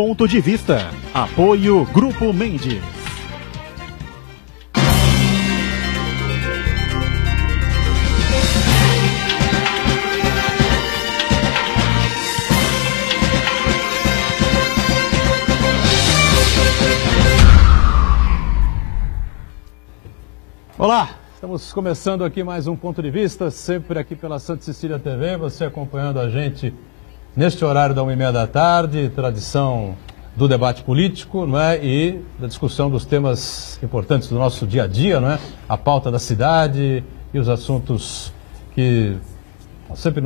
Ponto de Vista. Apoio Grupo Mendes. Olá, estamos começando aqui mais um Ponto de Vista, sempre aqui pela Santa Cecília TV, você acompanhando a gente neste horário da 1h30 da tarde, tradição do debate político, não é? E da discussão dos temas importantes do nosso dia a dia, não é? A pauta da cidade e os assuntos que sempre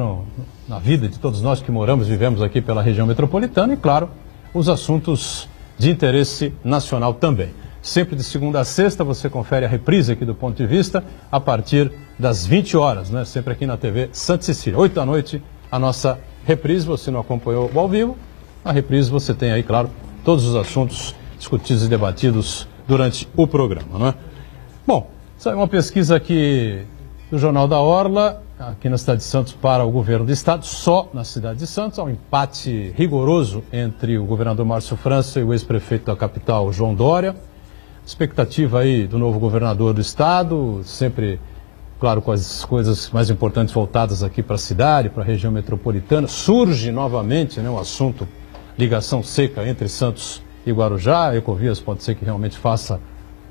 na vida de todos nós que moramos, vivemos aqui pela região metropolitana e, claro, os assuntos de interesse nacional também. Sempre de segunda a sexta você confere a reprise aqui do Ponto de Vista a partir das 20 horas, né? Sempre aqui na TV Santa Cecília. 8 da noite, a nossa reprise. Você não acompanhou ao vivo, a reprise você tem aí, claro, todos os assuntos discutidos e debatidos durante o programa, não é? Bom, saiu uma pesquisa aqui do Jornal da Orla, aqui na cidade de Santos, para o governo do estado, só na cidade de Santos. Há um empate rigoroso entre o governador Márcio França e o ex-prefeito da capital, João Dória. Expectativa aí do novo governador do estado, sempre, claro, com as coisas mais importantes voltadas aqui para a cidade, para a região metropolitana. Surge novamente, né, o assunto ligação seca entre Santos e Guarujá. A Ecovias pode ser que realmente faça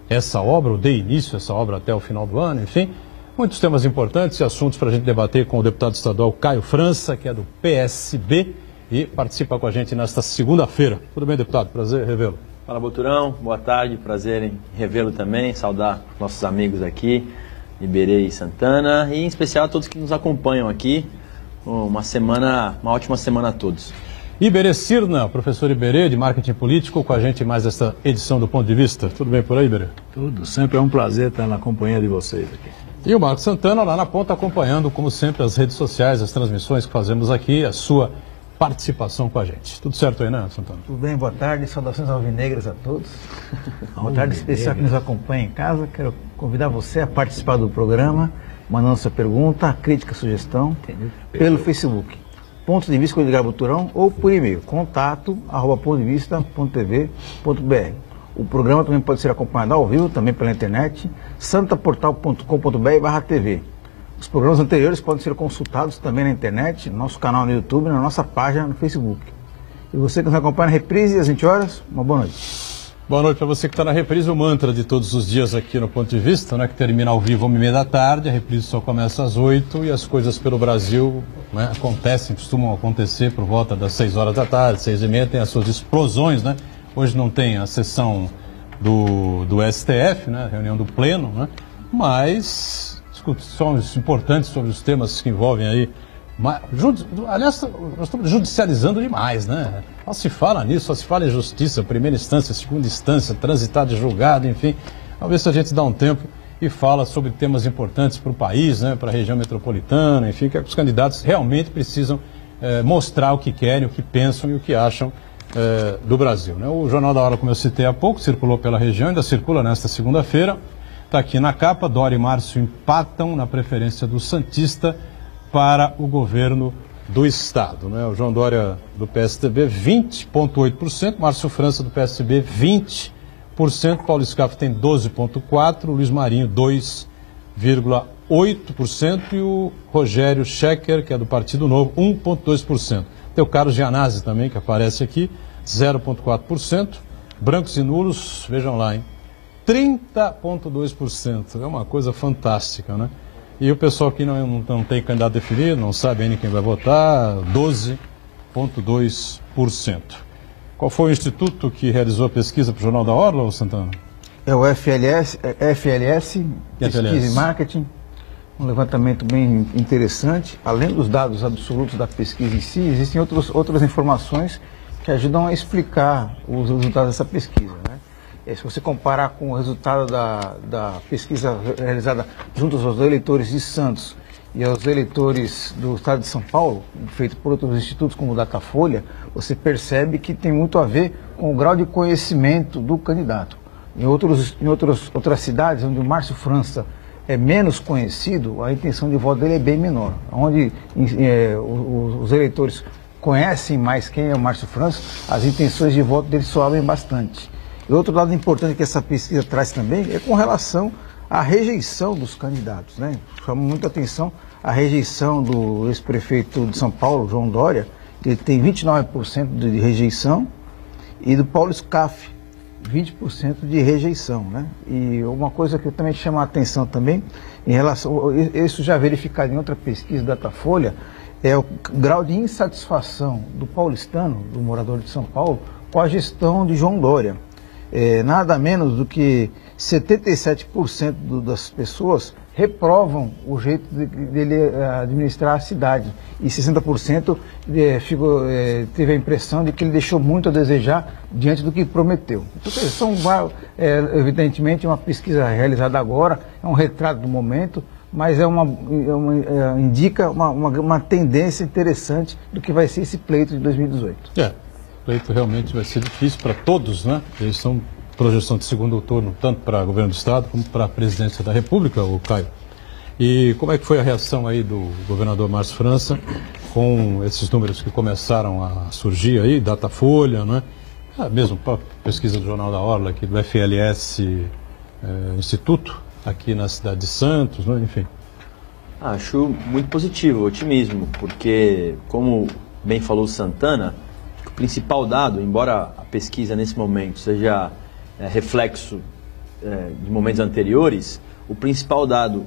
essa obra, ou dê início a essa obra até o final do ano, enfim. Muitos temas importantes e assuntos para a gente debater com o deputado estadual Caio França, que é do PSB e participa com a gente nesta segunda-feira. Tudo bem, deputado? Prazer revê-lo. Fala, Boturão, boa tarde, prazer em revê-lo também, saudar nossos amigos aqui, Iberê e Santana, e em especial a todos que nos acompanham aqui. Uma ótima semana a todos. Iberê Cirna, professor Iberê de Marketing Político, com a gente em mais esta edição do Ponto de Vista. Tudo bem por aí, Iberê? Tudo, sempre é um prazer estar na companhia de vocês aqui. E o Marcos Santana lá na ponta acompanhando, como sempre, as redes sociais, as transmissões que fazemos aqui, a sua participação com a gente. Tudo certo aí, né, Santana? Tudo bem, boa tarde, saudações alvinegras a todos. Boa tarde especial que nos acompanha em casa. Quero convidar você a participar do programa, mandando sua pergunta, crítica, sugestão, pelo Facebook. Ponto de Vista com Edgar Boturão ou por e-mail, contato@pontodevista.tv.br. O programa também pode ser acompanhado ao vivo, também pela internet, santaportal.com.br/tv. Os programas anteriores podem ser consultados também na internet, no nosso canal no YouTube, na nossa página no Facebook. E você que nos acompanha na reprise às 20 horas, uma boa noite. Boa noite para você que está na reprise. O mantra de todos os dias aqui no Ponto de Vista, né, que termina ao vivo às 1h30 da tarde, a reprise só começa às 8 e as coisas pelo Brasil, né, costumam acontecer por volta das 6 horas da tarde, 6h30, tem as suas explosões, né? Hoje não tem a sessão do STF, né, reunião do Pleno, né, mas discussões importantes sobre os temas que envolvem aí. Aliás, nós estamos judicializando demais, né? Só se fala nisso, só se fala em justiça, primeira instância, segunda instância, transitado e julgado, enfim. Vamos ver se a gente dá um tempo e fala sobre temas importantes para o país, né? Para a região metropolitana, enfim, que os candidatos realmente precisam mostrar o que querem, o que pensam e o que acham do Brasil, né? O Jornal da Hora, como eu citei há pouco, circulou pela região, ainda circula nesta segunda-feira. Está aqui na capa, Dória e Márcio empatam na preferência do Santista para o governo do estado, né? O João Dória do PSDB, 20,8%, Márcio França do PSB, 20%, Paulo Scaff tem 12,4%, Luiz Marinho, 2,8% e o Rogério Schecker, que é do Partido Novo, 1,2%. Tem o Carlos Gianazzi também, que aparece aqui, 0,4%, brancos e nulos, vejam lá, hein? 30,2%, é uma coisa fantástica, né? E o pessoal que não tem candidato definido, não sabe ainda quem vai votar, 12,2%. Qual foi o instituto que realizou a pesquisa para o Jornal da Orla, Santana? É o FLS, Pesquisa e Marketing, um levantamento bem interessante. Além dos dados absolutos da pesquisa em si, existem outras informações que ajudam a explicar os resultados dessa pesquisa, né? Se você comparar com o resultado da pesquisa realizada junto aos eleitores de Santos e aos eleitores do estado de São Paulo, feito por outros institutos como o Datafolha, você percebe que tem muito a ver com o grau de conhecimento do candidato. Em outras cidades, onde o Márcio França é menos conhecido, a intenção de voto dele é bem menor. Onde os eleitores conhecem mais quem é o Márcio França, as intenções de voto dele sobem bastante. E outro lado importante que essa pesquisa traz também é com relação à rejeição dos candidatos, né? Chama muita atenção a rejeição do ex-prefeito de São Paulo, João Dória, que tem 29% de rejeição, e do Paulo Scaff, 20% de rejeição, né? E uma coisa que também chama a atenção também, em relação, isso já verificado em outra pesquisa da Datafolha, é o grau de insatisfação do paulistano, do morador de São Paulo, com a gestão de João Dória. Nada menos do que 77% das pessoas reprovam o jeito dele administrar a cidade. E 60% teve a impressão de que ele deixou muito a desejar diante do que prometeu. Então, evidentemente, uma pesquisa realizada agora, é um retrato do momento, mas indica uma tendência interessante do que vai ser esse pleito de 2018. O pleito realmente vai ser difícil para todos, né? Eles são projeção de segundo turno, tanto para governo do Estado como para a presidência da República, o Caio. E como é que foi a reação aí do governador Márcio França com esses números que começaram a surgir aí, Datafolha, né? Mesmo a pesquisa do Jornal da Orla, aqui do FLS Instituto, aqui na cidade de Santos, né? Enfim. Acho muito positivo, otimismo, porque, como bem falou Santana, o principal dado, embora a pesquisa nesse momento seja reflexo de momentos anteriores, o principal dado,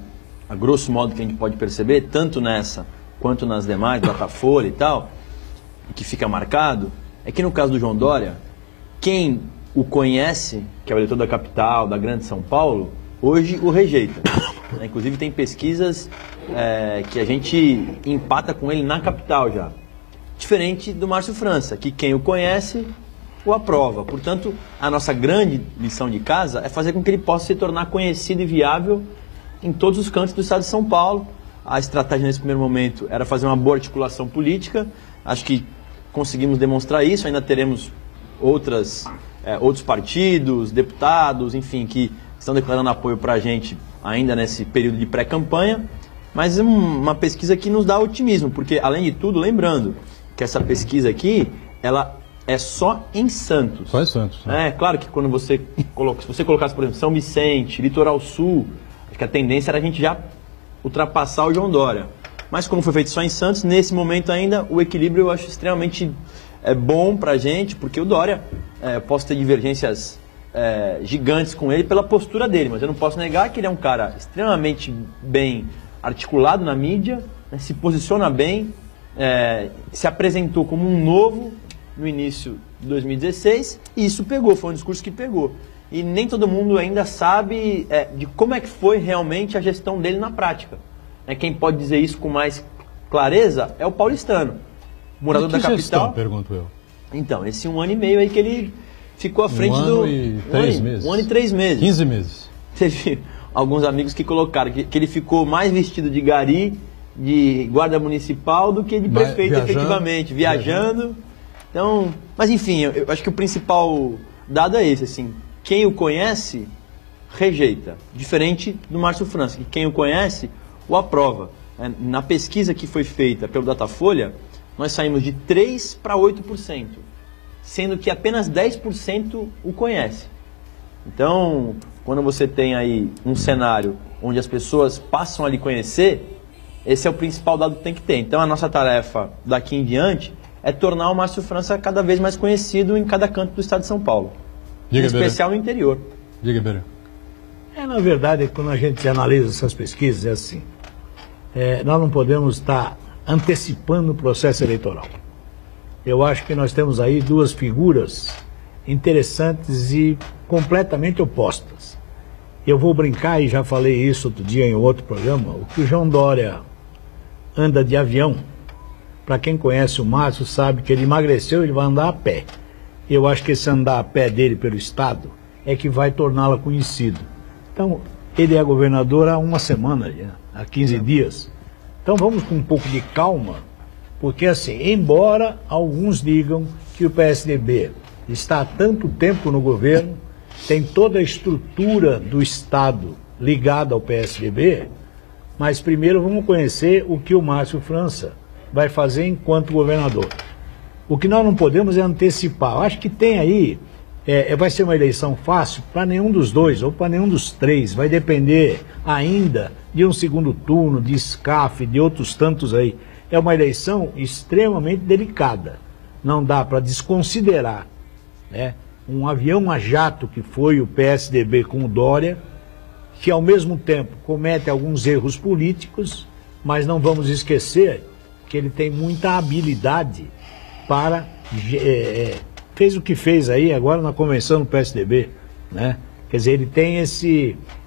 a grosso modo, que a gente pode perceber, tanto nessa quanto nas demais, Datafolha e tal, que fica marcado, é que no caso do João Dória, quem o conhece, que é o eleitor da capital, da grande São Paulo, hoje o rejeita. Inclusive tem pesquisas que a gente empata com ele na capital já. Diferente do Márcio França, que quem o conhece o aprova. Portanto, a nossa grande lição de casa é fazer com que ele possa se tornar conhecido e viável em todos os cantos do estado de São Paulo. A estratégia nesse primeiro momento era fazer uma boa articulação política. Acho que conseguimos demonstrar isso. Ainda teremos outros partidos, deputados, enfim, que estão declarando apoio para a gente ainda nesse período de pré-campanha. Mas é uma pesquisa que nos dá otimismo, porque, além de tudo, lembrando que essa pesquisa aqui, ela é só em Santos. Só em Santos. Né? Claro que quando se você colocasse, por exemplo, São Vicente, Litoral Sul, acho que a tendência era a gente já ultrapassar o João Dória. Mas como foi feito só em Santos, nesse momento ainda, o equilíbrio eu acho extremamente bom pra gente, porque o Dória, posso ter divergências gigantes com ele pela postura dele, mas eu não posso negar que ele é um cara extremamente bem articulado na mídia, né, se posiciona bem, se apresentou como um novo no início de 2016, e isso pegou, foi um discurso que pegou. E nem todo mundo ainda sabe de como é que foi realmente a gestão dele na prática. Quem pode dizer isso com mais clareza é o paulistano, morador da capital. Gestão, pergunto eu. Então, esse 1 ano e meio aí que ele ficou à frente do... 1 ano e 3 meses. 1 ano e 3 meses. 15 meses. Teve alguns amigos que colocaram que ele ficou mais vestido de gari, de guarda municipal, do que de prefeito, efetivamente, viajando. Então, mas enfim, eu acho que o principal dado é esse, assim, quem o conhece, rejeita, diferente do Márcio França, que quem o conhece, o aprova. Na pesquisa que foi feita pelo Datafolha, nós saímos de 3% para 8%, sendo que apenas 10% o conhece. Então, quando você tem aí um cenário onde as pessoas passam a lhe conhecer, esse é o principal dado que tem que ter. Então, a nossa tarefa daqui em diante é tornar o Márcio França cada vez mais conhecido em cada canto do estado de São Paulo. Em especial no interior. Diga, Beira. Na verdade, quando a gente analisa essas pesquisas, é assim. Nós não podemos estar antecipando o processo eleitoral. Eu acho que nós temos aí duas figuras interessantes e completamente opostas. Eu vou brincar, e já falei isso outro dia em outro programa, o que o João Dória anda de avião, para quem conhece o Márcio sabe que ele emagreceu, ele vai andar a pé. Eu acho que esse andar a pé dele pelo estado é que vai torná-lo conhecido. Então, ele é governador há uma semana, há 15 dias. Então vamos com um pouco de calma, porque assim, embora alguns digam que o PSDB está há tanto tempo no governo, tem toda a estrutura do Estado ligada ao PSDB, mas primeiro vamos conhecer o que o Márcio França vai fazer enquanto governador. O que nós não podemos é antecipar. Eu acho que tem aí, vai ser uma eleição fácil para nenhum dos dois, ou para nenhum dos três. Vai depender ainda de um segundo turno, de SCAF, de outros tantos aí. É uma eleição extremamente delicada. Não dá para desconsiderar, né, um avião a jato que foi o PSDB com o Dória, que ao mesmo tempo comete alguns erros políticos, mas não vamos esquecer que ele tem muita habilidade para... fez o que fez aí agora na convenção do PSDB, né? Quer dizer, ele tem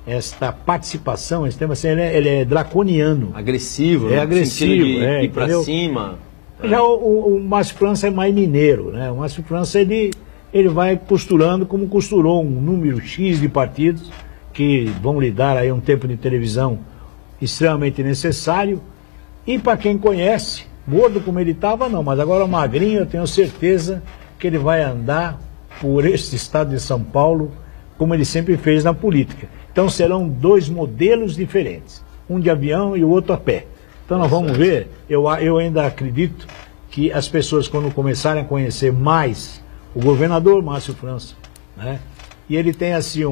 esta participação, esse tema, assim, ele é draconiano. Agressivo, é agressivo, ir para cima. Já o Márcio França é mais mineiro, né? O Márcio França, ele vai costurando como costurou um número X de partidos que vão lhe dar aí um tempo de televisão extremamente necessário. E para quem conhece, gordo como ele estava, não, mas agora magrinho, eu tenho certeza que ele vai andar por este estado de São Paulo como ele sempre fez na política. Então serão dois modelos diferentes, um de avião e o outro a pé. Então nós vamos ver, eu ainda acredito que as pessoas, quando começarem a conhecer mais o governador Márcio França, né, e ele tem assim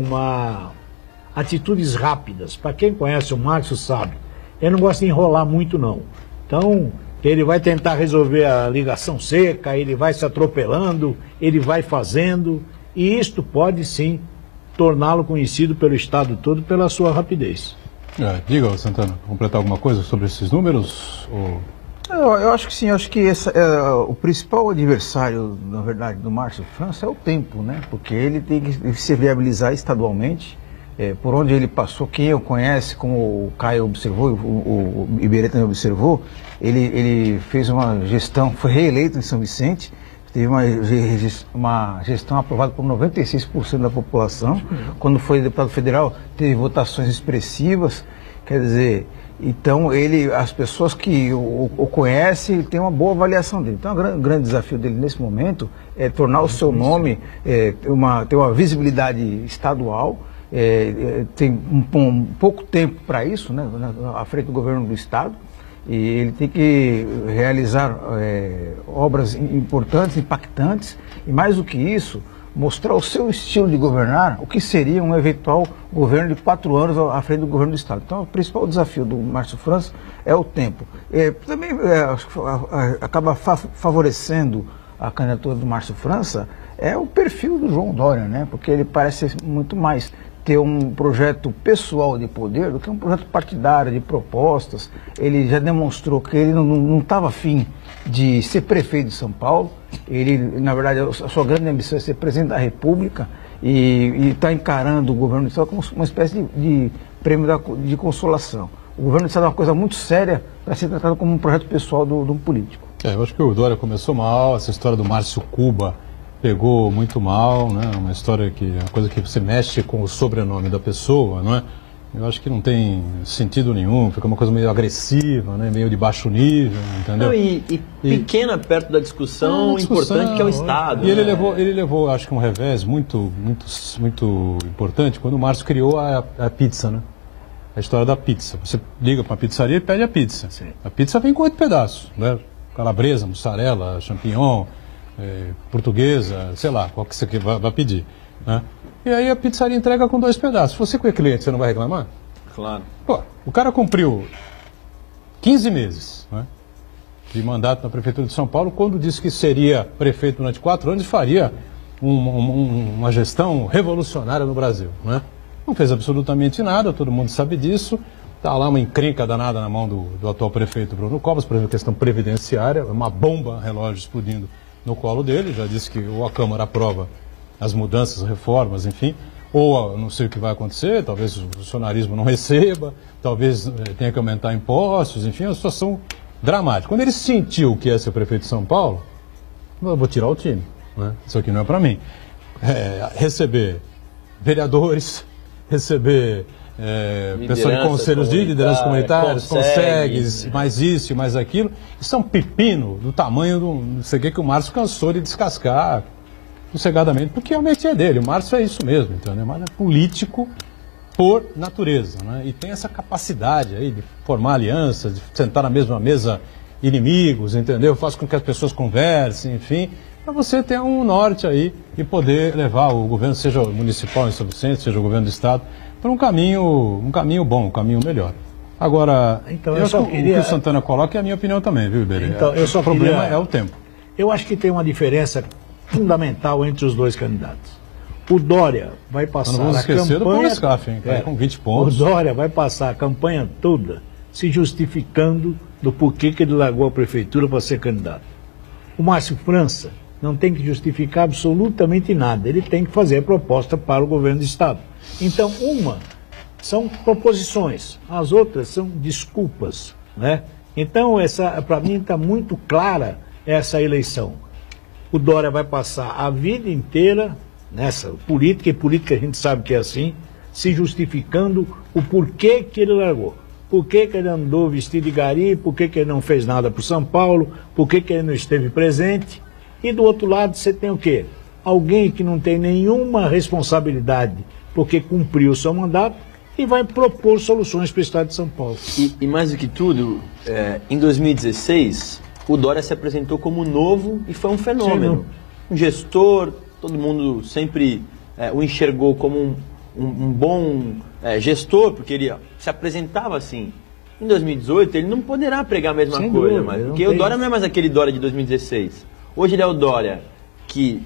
atitudes rápidas. Para quem conhece o Márcio sabe, ele não gosta de enrolar muito não. Então ele vai tentar resolver a ligação seca, ele vai se atropelando, ele vai fazendo, e isto pode sim torná-lo conhecido pelo estado todo pela sua rapidez. Diga, Santana, completar alguma coisa sobre esses números? Ou... Eu acho que sim, eu acho que o principal adversário, na verdade, do Márcio França é o tempo, né? Porque ele tem que se viabilizar estadualmente, por onde ele passou, quem o conhece, como o Caio observou, o Iberê também observou, ele fez uma gestão, foi reeleito em São Vicente, teve uma gestão aprovada por 96% da população. Quando foi deputado federal, teve votações expressivas. Quer dizer, então as pessoas que o conhecem, têm uma boa avaliação dele. Então, o grande desafio dele nesse momento é tornar o seu nome, ter uma visibilidade estadual. Tem um pouco tempo para isso, né, à frente do governo do estado. E ele tem que realizar obras importantes, impactantes, e mais do que isso, mostrar o seu estilo de governar, o que seria um eventual governo de 4 anos à frente do governo do estado. Então, o principal desafio do Márcio França é o tempo. Também acaba favorecendo a candidatura do Márcio França é o perfil do João Dória, né? Porque ele parece muito mais ter um projeto pessoal de poder do que um projeto partidário, de propostas. Ele já demonstrou que ele não estava afim de ser prefeito de São Paulo. Ele, na verdade, a sua grande ambição é ser presidente da República e está encarando o governo do Estado como uma espécie de prêmio de consolação. O governo do Estado é uma coisa muito séria para ser tratado como um projeto pessoal de um político. Eu acho que o Dória começou mal, essa história do Márcio Cuba pegou muito mal, né? Uma história uma coisa que você mexe com o sobrenome da pessoa, não é? Eu acho que não tem sentido nenhum, fica uma coisa meio agressiva, né? Meio de baixo nível, entendeu? Não, e pequena perto da discussão importante que é o Estado. E ele levou, acho que um revés muito importante quando o Márcio criou a pizza, né? A história da pizza. Você liga para a pizzaria e pede a pizza. Sim. A pizza vem com 8 pedaços, né? Calabresa, mussarela, champignon, portuguesa, sei lá, qual que você vai pedir, né? E aí a pizzaria entrega com 2 pedaços. Se você que é cliente, você não vai reclamar? Claro. Pô, o cara cumpriu 15 meses, né, de mandato na Prefeitura de São Paulo, quando disse que seria prefeito durante 4 anos e faria uma gestão revolucionária no Brasil, né? Não fez absolutamente nada, todo mundo sabe disso. Está lá uma encrenca danada na mão do atual prefeito Bruno Covas, por exemplo, questão previdenciária, uma bomba relógio explodindo no colo dele. Já disse que ou a Câmara aprova as mudanças, reformas, enfim, ou não sei o que vai acontecer, talvez o funcionarismo não receba, talvez tenha que aumentar impostos, enfim, é uma situação dramática. Quando ele sentiu que ia ser prefeito de São Paulo, eu vou tirar o time, né? Isso aqui não é para mim. Receber vereadores, receber pessoas de conselhos de lideranças comunitárias, consegue mais isso e mais aquilo. Isso é um pepino do tamanho do não sei o que o Márcio cansou de descascar sossegadamente, porque é o métier dele. O Márcio é isso mesmo, entendeu? Mas é político por natureza, né? E tem essa capacidade aí de formar alianças, de sentar na mesma mesa inimigos, entendeu? Faz com que as pessoas conversem, enfim, para você ter um norte aí e poder levar o governo, seja municipal em São Vicente, seja o governo do estado, para um caminho bom, um caminho melhor. Agora, então, eu acho que o que o Santana coloca é a minha opinião também, viu, Iberê? Então, o problema é o tempo. Eu acho que tem uma diferença fundamental entre os dois candidatos. O Dória vai passar não vamos esquecer do Paulo Scaff, hein? Com 20 pontos. O Dória vai passar a campanha toda se justificando do porquê que ele largou a prefeitura para ser candidato. O Márcio França não tem que justificar absolutamente nada. Ele tem que fazer a proposta para o governo do estado. Então, uma são proposições, as outras são desculpas, né? Então, para mim está muito clara essa eleição. O Dória vai passar a vida inteira nessa política, e política a gente sabe que é assim, se justificando o porquê que ele largou. Por que ele andou vestido de gari, por que ele não fez nada para São Paulo, por que ele não esteve presente. E do outro lado você tem o quê? Alguém que não tem nenhuma responsabilidade porque cumpriu o seu mandato e vai propor soluções para o estado de São Paulo. E mais do que tudo, em 2016, o Dória se apresentou como novo e foi um fenômeno. Sim, um gestor, todo mundo sempre o enxergou como um bom gestor, porque ele se apresentava assim. Em 2018, ele não poderá pregar a mesma coisa, porque o Dória não é mais aquele Dória de 2016. Hoje ele é o Dória que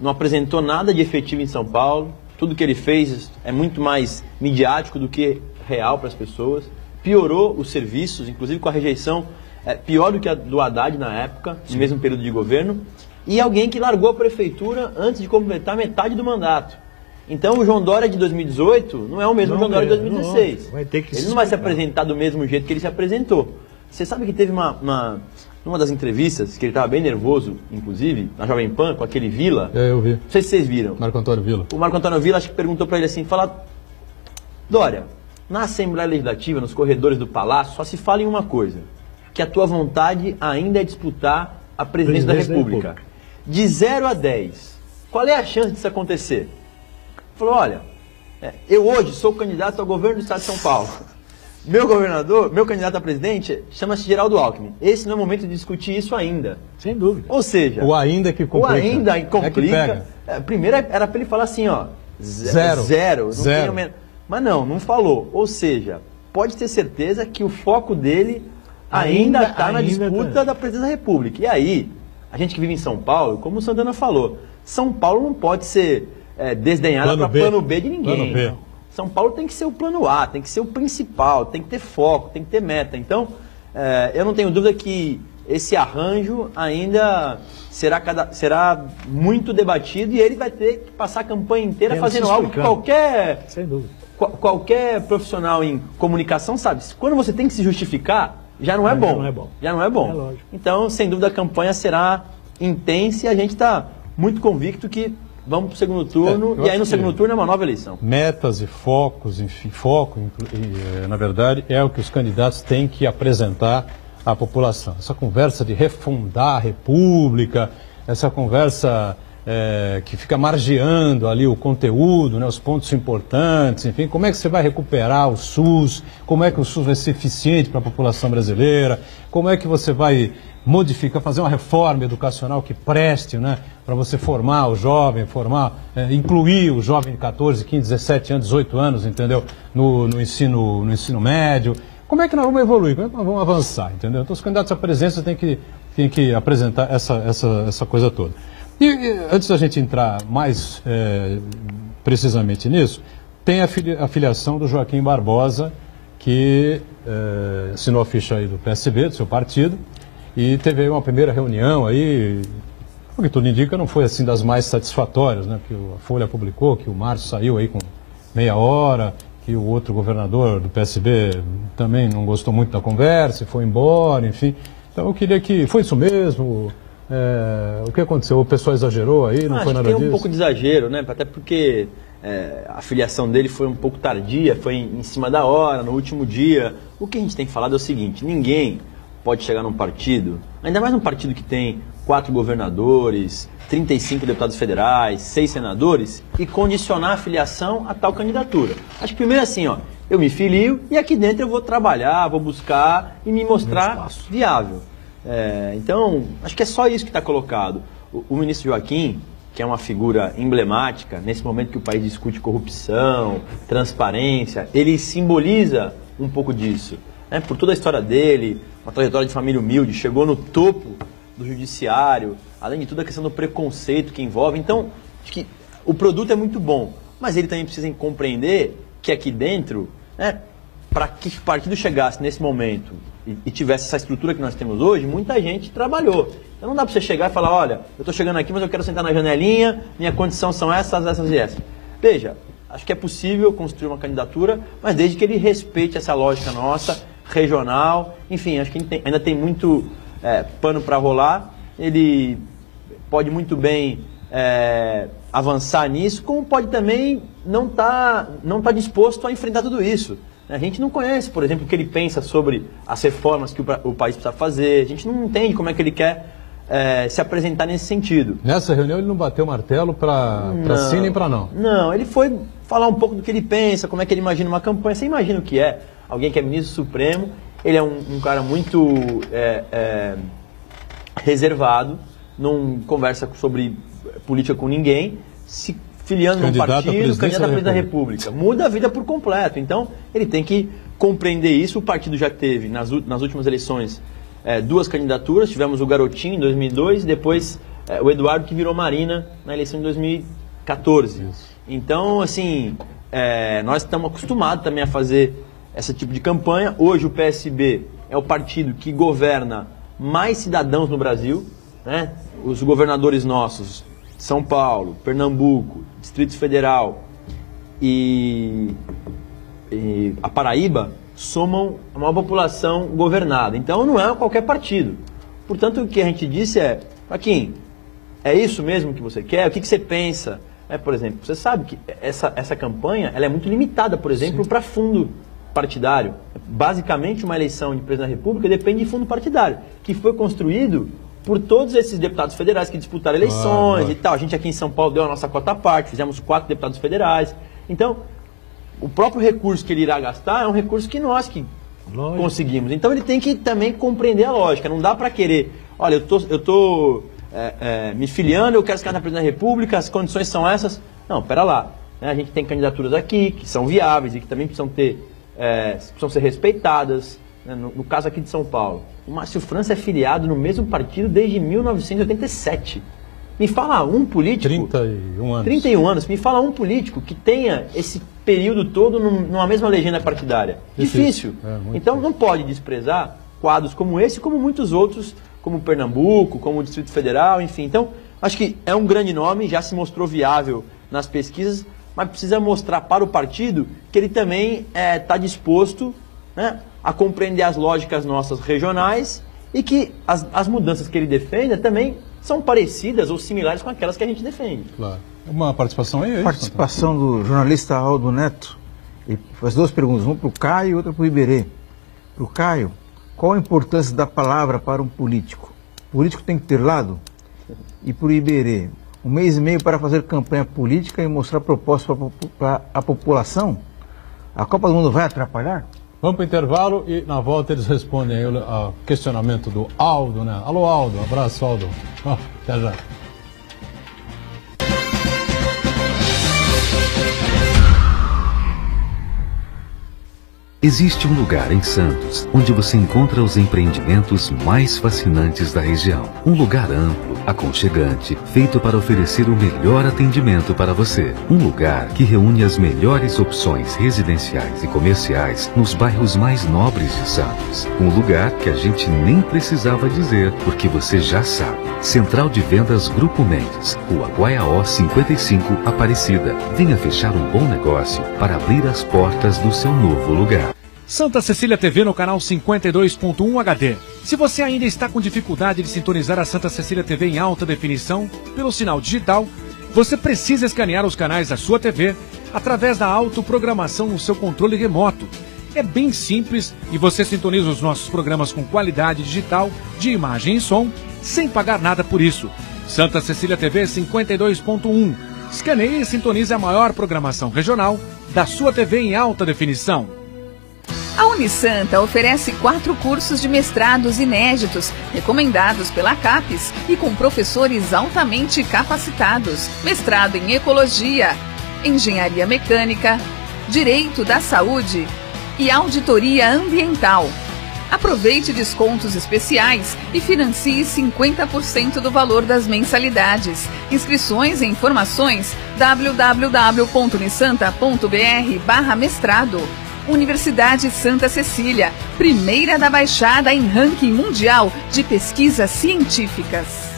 não apresentou nada de efetivo em São Paulo, tudo que ele fez é muito mais midiático do que real para as pessoas, piorou os serviços, inclusive com a rejeição pior do que a do Haddad na época, no mesmo período de governo, e alguém que largou a prefeitura antes de completar metade do mandato. Então o João Dória de 2018 não é o mesmo João Dória de 2016. Ele não vai se apresentar do mesmo jeito que ele se apresentou. Você sabe que teve numa das entrevistas, que ele estava bem nervoso, inclusive, na Jovem Pan, com aquele Vila. Eu vi. Não sei se vocês viram. Marco Antônio Vila. O Marco Antônio Vila, acho que perguntou para ele assim, Dória, na Assembleia Legislativa, nos corredores do Palácio, só se fala em uma coisa, que a tua vontade ainda é disputar a presidência da República. De 0 a 10, qual é a chance disso acontecer? Ele falou, olha, eu hoje sou candidato ao governo do estado de São Paulo. Meu candidato a presidente chama-se Geraldo Alckmin. Esse não é o momento de discutir isso ainda. Sem dúvida. Ou seja... O ainda que complica. O ainda complica. Primeiro era para ele falar assim, zero. Mas não falou. Ou seja, pode ter certeza que o foco dele ainda está na disputa da presidência da República. E aí, a gente que vive em São Paulo, como o Santana falou, São Paulo não pode ser desdenhada para plano B de ninguém. Plano B. São Paulo tem que ser o plano A, tem que ser o principal, tem que ter foco, tem que ter meta. Então, eu não tenho dúvida que esse arranjo ainda será muito debatido e ele vai ter que passar a campanha inteira fazendo algo que qualquer profissional em comunicação sabe. Quando você tem que se justificar, já não é bom. Já não é bom. Lógico. Então, sem dúvida, a campanha será intensa e a gente está muito convicto que vamos para o segundo turno, e aí no segundo turno é uma nova eleição. Metas e focos, enfim, na verdade, é o que os candidatos têm que apresentar à população. Essa conversa de refundar a República, essa conversa que fica margeando ali o conteúdo, né, os pontos importantes, enfim, como é que você vai recuperar o SUS, como é que o SUS vai ser eficiente para a população brasileira, como é que você vai modificar, fazer uma reforma educacional que preste, né, para você formar o jovem, incluir o jovem de 14, 15, 17 anos, 18 anos, entendeu, no ensino médio. Como é que nós vamos evoluir? Como é que nós vamos avançar, entendeu? Então os candidatos à presidência têm que apresentar essa coisa toda. E antes da gente entrar mais precisamente nisso, tem a filiação do Joaquim Barbosa, que assinou a ficha aí do PSB, do seu partido, e teve aí uma primeira reunião aí, o que tudo indica não foi assim das mais satisfatórias, né? Que a Folha publicou que o Márcio saiu aí com meia hora, que o outro governador do PSB também não gostou muito da conversa e foi embora, enfim. Então eu queria que... Foi isso mesmo? O que aconteceu? O pessoal exagerou aí? Não foi nada disso? Tem um pouco de exagero, né? Até porque a filiação dele foi um pouco tardia, foi em cima da hora, no último dia. O que a gente tem falado é o seguinte, ninguém pode chegar num partido, ainda mais num partido que tem 4 governadores, 35 deputados federais, 6 senadores, e condicionar a filiação a tal candidatura. Acho que primeiro assim, eu me filio e aqui dentro eu vou trabalhar, vou buscar e me mostrar viável. Então, acho que é só isso que está colocado. O ministro Joaquim, que é uma figura emblemática, nesse momento que o país discute corrupção, transparência, ele simboliza um pouco disso. Né? Por toda a história dele, uma trajetória de família humilde, chegou no topo do judiciário, além de tudo a questão do preconceito que envolve. Então, acho que o produto é muito bom, mas ele também precisa compreender que aqui dentro, né, para que o partido chegasse nesse momento e tivesse essa estrutura que nós temos hoje, muita gente trabalhou. Então não dá para você chegar e falar, olha, eu estou chegando aqui, mas eu quero sentar na janelinha, minha condição são essas, essas e essas. Veja, acho que é possível construir uma candidatura, mas desde que ele respeite essa lógica nossa, regional, enfim, acho que ainda tem muito pano para rolar. Ele pode muito bem avançar nisso, como pode também não tá disposto a enfrentar tudo isso. A gente não conhece, por exemplo, o que ele pensa sobre as reformas que o país precisa fazer, a gente não entende como é que ele quer se apresentar nesse sentido. Nessa reunião ele não bateu o martelo para sim nem para não? Não, ele foi falar um pouco do que ele pensa, como é que ele imagina uma campanha. Você imagina o que é? Alguém que é ministro supremo, ele é um cara muito reservado, não conversa sobre política com ninguém, se filiando num partido, candidato à presidência da República. Muda a vida por completo. Então, ele tem que compreender isso. O partido já teve, nas últimas eleições, 2 candidaturas. Tivemos o Garotinho, em 2002, e depois o Eduardo, que virou Marina, na eleição de 2014. Isso. Então, assim, nós estamos acostumados também a fazer esse tipo de campanha. Hoje, o PSB é o partido que governa mais cidadãos no Brasil, né? Os governadores nossos, São Paulo, Pernambuco, Distrito Federal e a Paraíba, somam a maior população governada. Então não é qualquer partido. Portanto, o que a gente disse é, Joaquim, é isso mesmo que você quer? O que você pensa? Por exemplo, você sabe que essa campanha ela é muito limitada, por exemplo, para fundo partidário. Basicamente, uma eleição de presidente da República depende de fundo partidário, que foi construído por todos esses deputados federais que disputaram eleições e tal. A gente aqui em São Paulo deu a nossa cota à parte, fizemos 4 deputados federais. Então, o próprio recurso que ele irá gastar é um recurso que nós conseguimos. Então, ele tem que também compreender a lógica. Não dá para querer, olha, eu tô me filiando, eu quero ser candidato à presidência da República, as condições são essas. Não, pera lá. Né? A gente tem candidaturas aqui que são viáveis e que também precisam ser respeitadas. Né? No caso aqui de São Paulo, o Márcio França é filiado no mesmo partido desde 1987. Me fala um político... 31 anos. 31 anos. Me fala um político que tenha esse período todo numa mesma legenda partidária. Difícil. Então não pode desprezar quadros como esse, como muitos outros, como Pernambuco, como o Distrito Federal, enfim. Então, acho que é um grande nome, já se mostrou viável nas pesquisas, mas precisa mostrar para o partido que ele também está disposto, né, a compreender as lógicas nossas regionais e que as mudanças que ele defende também são parecidas ou similares com aquelas que a gente defende. Claro. Uma participação aí? Participação do jornalista Aldo Neto. Ele faz 2 perguntas, uma para o Caio e outra para o Iberê. Para o Caio, qual a importância da palavra para um político? O político tem que ter lado? E para o Iberê, 1 mês e meio para fazer campanha política e mostrar propostas para a população? A Copa do Mundo vai atrapalhar? Vamos para o intervalo e na volta eles respondem aí ao questionamento do Aldo, né? Alô, Aldo. Abraço, Aldo. Até já. Existe um lugar em Santos onde você encontra os empreendimentos mais fascinantes da região. Um lugar amplo, aconchegante, feito para oferecer o melhor atendimento para você. Um lugar que reúne as melhores opções residenciais e comerciais nos bairros mais nobres de Santos. Um lugar que a gente nem precisava dizer, porque você já sabe. Central de Vendas Grupo Mendes, Rua Guaiaó 55, Aparecida. Venha fechar um bom negócio para abrir as portas do seu novo lugar. Santa Cecília TV no canal 52.1 HD. Se você ainda está com dificuldade de sintonizar a Santa Cecília TV em alta definição pelo sinal digital, você precisa escanear os canais da sua TV através da autoprogramação no seu controle remoto. É bem simples e você sintoniza os nossos programas com qualidade digital de imagem e som sem pagar nada por isso. Santa Cecília TV 52.1. Escaneie e sintonize a maior programação regional da sua TV em alta definição. A Unisanta oferece 4 cursos de mestrados inéditos, recomendados pela CAPES e com professores altamente capacitados. Mestrado em Ecologia, Engenharia Mecânica, Direito da Saúde e Auditoria Ambiental. Aproveite descontos especiais e financie 50% do valor das mensalidades. Inscrições e informações www.unisanta.br/mestrado. Universidade Santa Cecília, primeira da Baixada em ranking mundial de pesquisas científicas.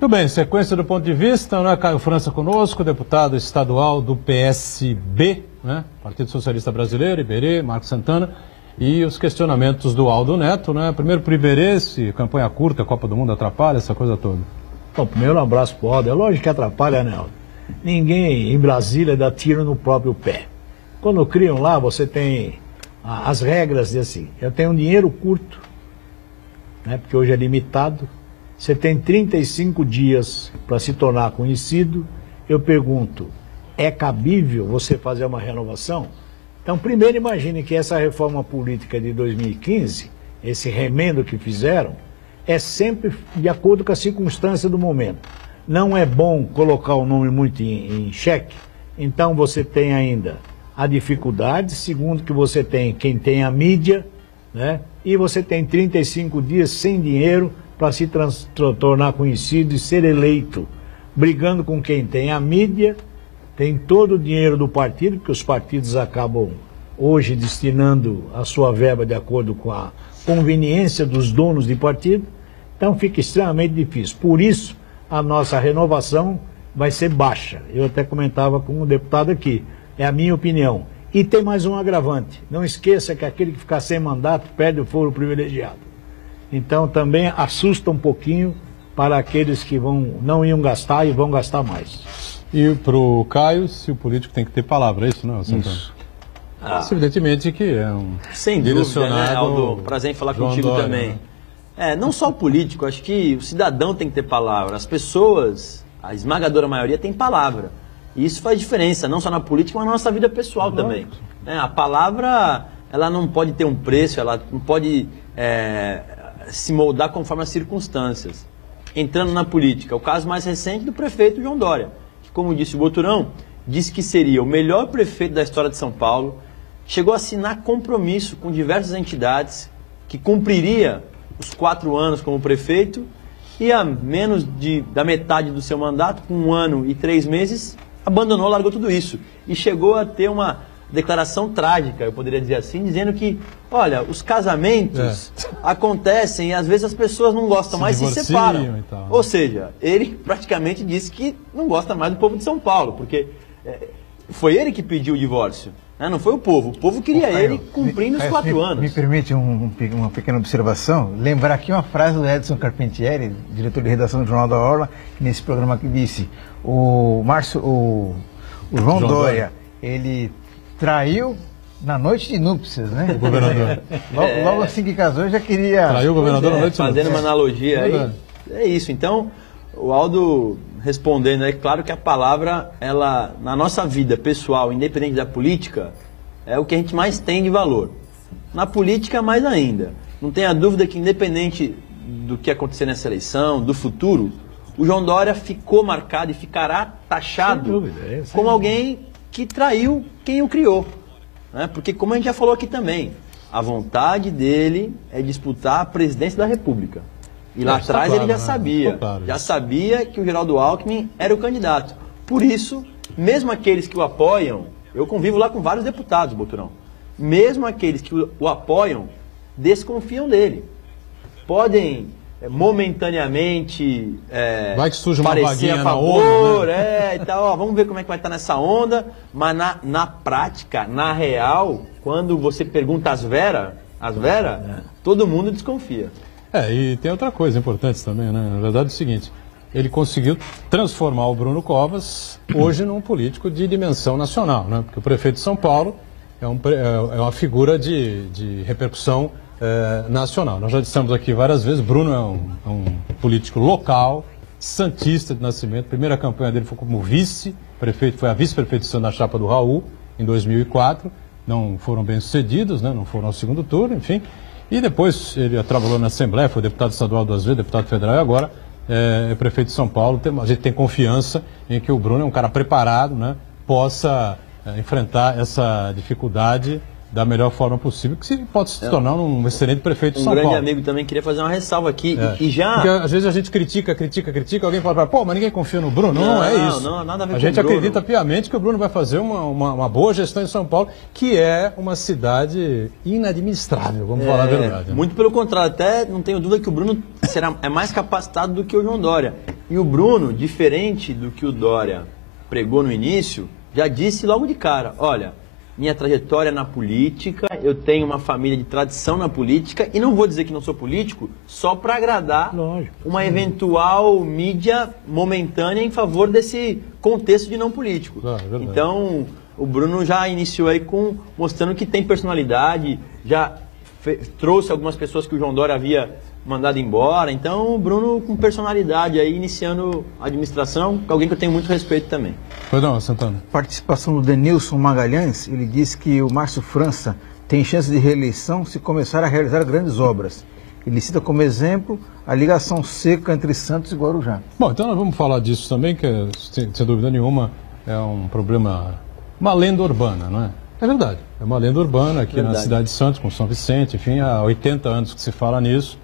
Muito bem, sequência do ponto de vista, né? Caio França conosco, deputado estadual do PSB, né? Partido Socialista Brasileiro, Iberê, Marcos Santana, e os questionamentos do Aldo Neto, né? Primeiro para o Iberê, se campanha curta, Copa do Mundo atrapalha, essa coisa toda. Bom, primeiro um abraço pro Aldo. É lógico que atrapalha, né, Aldo? Ninguém em Brasília dá tiro no próprio pé. Quando criam lá, você tem as regras de assim, eu tenho um dinheiro curto, né? Porque hoje é limitado. Você tem 35 dias para se tornar conhecido. Eu pergunto, é cabível você fazer uma renovação? Então, primeiro imagine que essa reforma política de 2015, esse remendo que fizeram, é sempre de acordo com a circunstância do momento. Não é bom colocar o nome muito em xeque, então você tem ainda a dificuldade, segundo que você tem quem tem a mídia, né? E você tem 35 dias sem dinheiro para se tornar conhecido e ser eleito, brigando com quem tem a mídia, tem todo o dinheiro do partido, porque os partidos acabam hoje destinando a sua verba de acordo com a conveniência dos donos de partido, então fica extremamente difícil. Por isso, a nossa renovação vai ser baixa. Eu até comentava com o deputado aqui, é a minha opinião. E tem mais um agravante, não esqueça que aquele que ficar sem mandato perde o foro privilegiado. Então também assusta um pouquinho para aqueles que não iam gastar e vão gastar mais. E para o Caio, se o político tem que ter palavra, é isso, não? Isso. Evidentemente que é um sem dúvida, né, Aldo? Prazer em falar João contigo Dória, também. Né? Não só o político, acho que o cidadão tem que ter palavra. As pessoas, a esmagadora maioria, tem palavra. E isso faz diferença, não só na política, mas na nossa vida pessoal também. A palavra, ela não pode ter um preço, ela não pode se moldar conforme as circunstâncias. Entrando na política, o caso mais recente do prefeito João Dória, que, como disse o Boturão, disse que seria o melhor prefeito da história de São Paulo, chegou a assinar compromisso com diversas entidades que cumpriria os 4 anos como prefeito e a menos da metade do seu mandato, com 1 ano e 3 meses, abandonou, largou tudo isso. E chegou a ter uma declaração trágica, eu poderia dizer assim, dizendo que, olha, os casamentos acontecem e às vezes as pessoas não gostam mais e se separam. Ou seja, ele praticamente disse que não gosta mais do povo de São Paulo, porque foi ele que pediu o divórcio, né? Não foi o povo queria ele cumprindo os 4 anos. Me permite uma pequena observação, lembrar aqui uma frase do Edson Carpentieri, diretor de redação do Jornal da Orla, nesse programa que disse, o João Dória, ele traiu na noite de núpcias, né? O governador. Logo assim que casou, já queria... Traiu o governador na noite de núpcias. Fazendo uma analogia aí, é isso. Então, o Aldo respondendo, é claro que a palavra, ela, na nossa vida pessoal, independente da política, é o que a gente mais tem de valor. Na política, mais ainda. Não tenha dúvida que, independente do que acontecer nessa eleição, do futuro, o João Dória ficou marcado e ficará taxado como alguém que traiu quem o criou, né? Porque, como a gente já falou aqui também, a vontade dele é disputar a presidência da República. E lá atrás ele já sabia, sabia que o Geraldo Alckmin era o candidato. Por isso, mesmo aqueles que o apoiam, eu convivo lá com vários deputados, Boturão, mesmo aqueles que o apoiam, desconfiam dele. Podem momentaneamente vai que surge uma parecer vaguinha a favor, na onda, né? e tal, vamos ver como é que vai estar nessa onda, mas na prática, na real, quando você pergunta às Vera, todo mundo desconfia. E tem outra coisa importante também, né? Na verdade é o seguinte, ele conseguiu transformar o Bruno Covas hoje num político de dimensão nacional, né? Porque o prefeito de São Paulo é uma figura de repercussão nacional. Nós já dissemos aqui várias vezes, Bruno é um político local, santista de nascimento. A primeira campanha dele foi como vice-prefeito, foi a vice-prefeitura na chapa do Raul, em 2004. Não foram bem-sucedidos, né? Não foram ao segundo turno, enfim. E depois ele trabalhou na Assembleia, foi deputado estadual 2 vezes, deputado federal e agora é prefeito de São Paulo. A gente tem confiança em que o Bruno é um cara preparado, né? Possa enfrentar essa dificuldade da melhor forma possível, que pode se tornar um excelente prefeito de São Paulo. Um grande amigo também queria fazer uma ressalva aqui. E já... Porque às vezes a gente critica, alguém fala, pô, mas ninguém confia no Bruno. Não é isso. Não, nada a ver com a gente o Bruno. acredita piamente que o Bruno vai fazer uma boa gestão em São Paulo, que é uma cidade inadministrável, vamos falar a verdade. Muito pelo contrário, até não tenho dúvida que o Bruno é mais capacitado do que o João Dória. E o Bruno, diferente do que o Dória pregou no início, já disse logo de cara, olha, minha trajetória na política, eu tenho uma família de tradição na política e não vou dizer que não sou político só para agradar uma eventual mídia momentânea em favor desse contexto de não político. Então, o Bruno já iniciou aí mostrando que tem personalidade, já trouxe algumas pessoas que o João Dória havia mandado embora. Então, o Bruno com personalidade aí, iniciando a administração, alguém que eu tenho muito respeito também. Perdão, Santana. Participação do Denilson Magalhães, ele disse que o Márcio França tem chance de reeleição se começar a realizar grandes obras. Ele cita como exemplo a ligação seca entre Santos e Guarujá. Bom, então nós vamos falar disso também, que sem dúvida nenhuma é um problema, uma lenda urbana, não é? É verdade, é uma lenda urbana aqui na cidade de Santos, com São Vicente, enfim, há 80 anos que se fala nisso.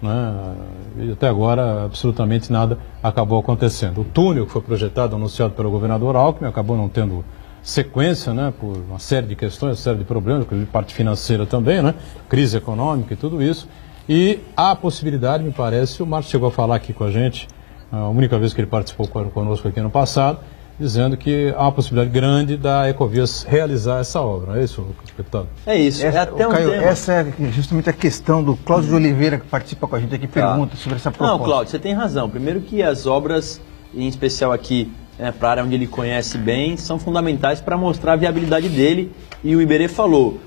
Né? E até agora absolutamente nada acabou acontecendo. O túnel que foi projetado, anunciado pelo governador Alckmin, acabou não tendo sequência, né? Por uma série de questões, uma série de problemas, inclusive parte financeira também, né? Crise econômica e tudo isso. E há a possibilidade, me parece, o Márcio chegou a falar aqui com a gente, a única vez que ele participou conosco aqui ano passado, dizendo que há uma possibilidade grande da Ecovias realizar essa obra. É isso, deputado? É isso. Caio, tema. Essa é justamente a questão do Cláudio de Oliveira, que participa com a gente aqui, pergunta sobre essa proposta. Não, Cláudio, você tem razão. Primeiro que as obras, em especial aqui, para a área onde ele conhece bem, são fundamentais para mostrar a viabilidade dele. E o Iberê falou,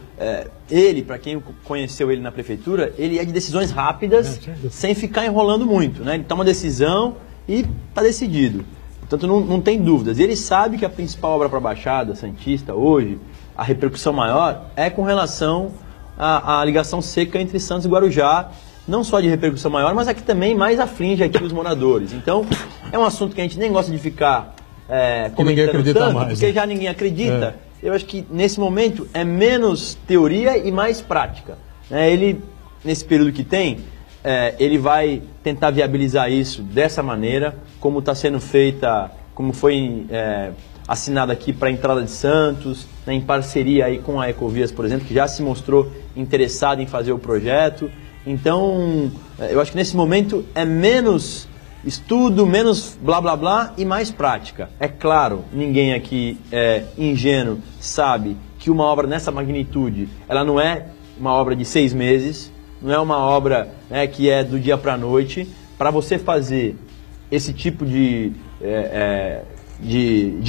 ele, para quem conheceu ele na prefeitura, ele é de decisões rápidas, sem ficar enrolando muito. Né? Ele toma uma decisão e está decidido. Portanto, não tem dúvidas. E ele sabe que a principal obra para a Baixada Santista hoje, a repercussão maior, é com relação à ligação seca entre Santos e Guarujá, não só de repercussão maior, mas aqui também mais aflige aqui os moradores. Então, é um assunto que a gente nem gosta de ficar comentando tanto, porque já ninguém acredita. Eu acho que, nesse momento, é menos teoria e mais prática. Ele, nesse período que tem, ele vai tentar viabilizar isso dessa maneira, como está sendo feita, como foi assinado aqui para a entrada de Santos, né, em parceria aí com a Ecovias, por exemplo, que já se mostrou interessada em fazer o projeto. Então, eu acho que nesse momento é menos estudo, menos blá blá blá e mais prática. É claro, ninguém aqui ingênuo sabe que uma obra nessa magnitude, ela não é uma obra de 6 meses, não é uma obra que é do dia para a noite. Para você fazer esse tipo de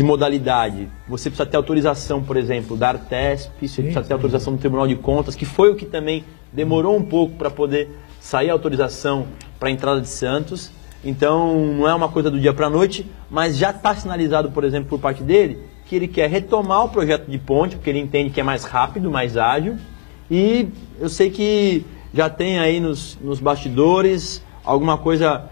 modalidade, você precisa ter autorização, por exemplo, da Artesp, você precisa ter autorização do Tribunal de Contas, que foi o que também demorou um pouco para poder sair a autorização para a entrada de Santos. Então, não é uma coisa do dia para a noite, mas já está sinalizado, por exemplo, por parte dele, que ele quer retomar o projeto de ponte, porque ele entende que é mais rápido, mais ágil. E eu sei que já tem aí nos bastidores alguma coisa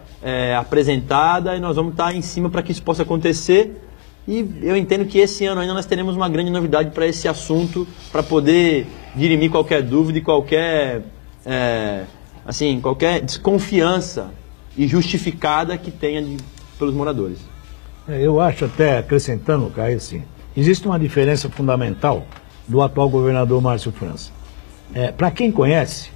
apresentada e nós vamos estar em cima para que isso possa acontecer. E eu entendo que esse ano ainda nós teremos uma grande novidade para esse assunto, para poder dirimir qualquer dúvida e qualquer desconfiança injustificada que tenha pelos moradores. Eu acho, até acrescentando, Caio, assim, existe uma diferença fundamental do atual governador Márcio França. Para quem conhece,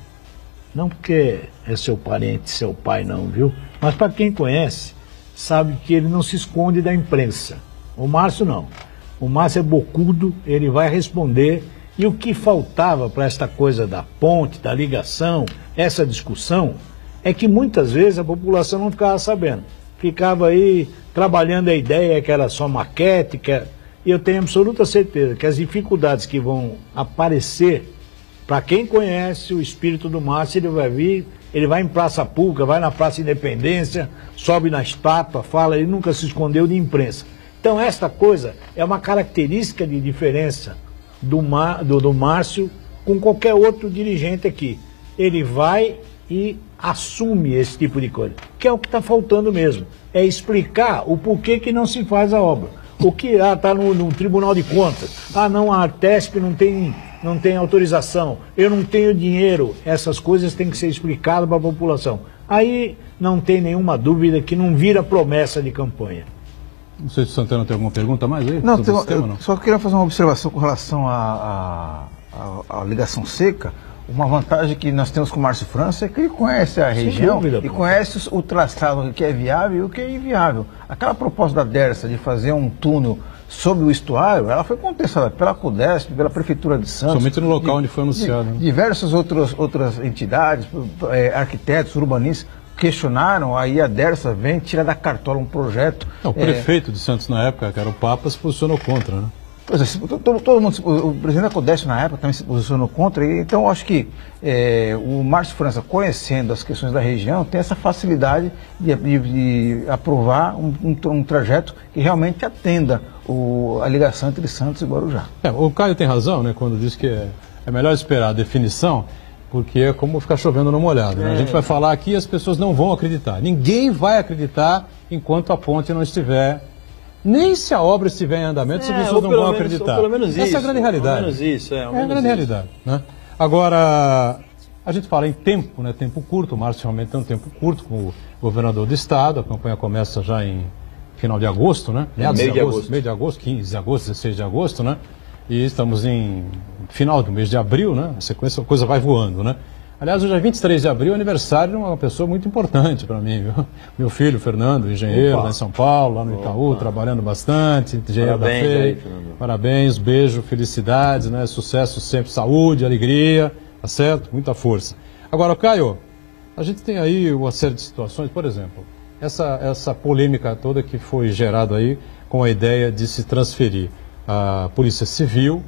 não porque é seu parente, seu pai não, viu? Mas para quem conhece, sabe que ele não se esconde da imprensa. O Márcio não. O Márcio é bocudo, ele vai responder. E o que faltava para esta coisa da ponte, da ligação, essa discussão, é que muitas vezes a população não ficava sabendo. Ficava aí trabalhando a ideia que era só maquete, e eu tenho absoluta certeza que as dificuldades que vão aparecer, para quem conhece o espírito do Márcio, ele vai vir Ele vai em praça pública, vai na Praça Independência, sobe na estátua, fala, ele nunca se escondeu de imprensa. Então esta coisa é uma característica de diferença do Márcio com qualquer outro dirigente aqui. Ele vai e assume esse tipo de coisa, que é o que está faltando mesmo. É explicar o porquê que não se faz a obra. O que está no Tribunal de Contas. Não, a Artesp não tem autorização, eu não tenho dinheiro. Essas coisas têm que ser explicadas para a população. Aí não tem nenhuma dúvida que não vira promessa de campanha. Não sei se o Santana tem alguma pergunta mais aí? Não, só queria fazer uma observação com relação à ligação seca. Uma vantagem que nós temos com o Márcio França é que ele conhece a região e conhece o traçado que é viável e o que é inviável. Aquela proposta da Dersa de fazer um túnel sobre o estuário, ela foi contestada pela CODESP, pela Prefeitura de Santos. Somente no local onde foi anunciado. Diversas outras entidades, arquitetos, urbanistas, questionaram, aí a Dersa vem tirar da cartola um projeto. O prefeito de Santos na época, que era o Papa, se posicionou contra, né? Pois é, todo mundo, o presidente da CODESP na época também se posicionou contra, então eu acho que o Márcio França, conhecendo as questões da região, tem essa facilidade de aprovar um trajeto que realmente atenda a ligação entre Santos e Guarujá. O Caio tem razão, né, quando diz que é melhor esperar a definição, porque é como ficar chovendo no molhado. Né? A gente vai falar aqui e as pessoas não vão acreditar. Ninguém vai acreditar enquanto a ponte não estiver... Nem se a obra estiver em andamento, as pessoas não vão acreditar. Pelo menos isso. Essa é a grande realidade. Pelo menos isso, é a grande realidade. Né? Agora, a gente fala em tempo, né? Tempo curto. O Márcio realmente tem um tempo curto como governador do estado. A campanha começa já em final de agosto, né? Meio de agosto, 15 de agosto, 16 de agosto, né? E estamos em final do mês de abril, né? A sequência, a coisa vai voando, né? Aliás, hoje é 23 de abril, aniversário de uma pessoa muito importante para mim, viu? Meu filho, Fernando, engenheiro lá em São Paulo, lá no Itaú, trabalhando bastante, engenheiro Parabéns da FEI. aí, Parabéns, beijo, felicidades, né? Sucesso sempre, saúde, alegria, tá certo? Muita força. Agora, Caio, a gente tem aí uma série de situações, por exemplo, essa polêmica toda que foi gerada aí com a ideia de se transferir a Polícia Civil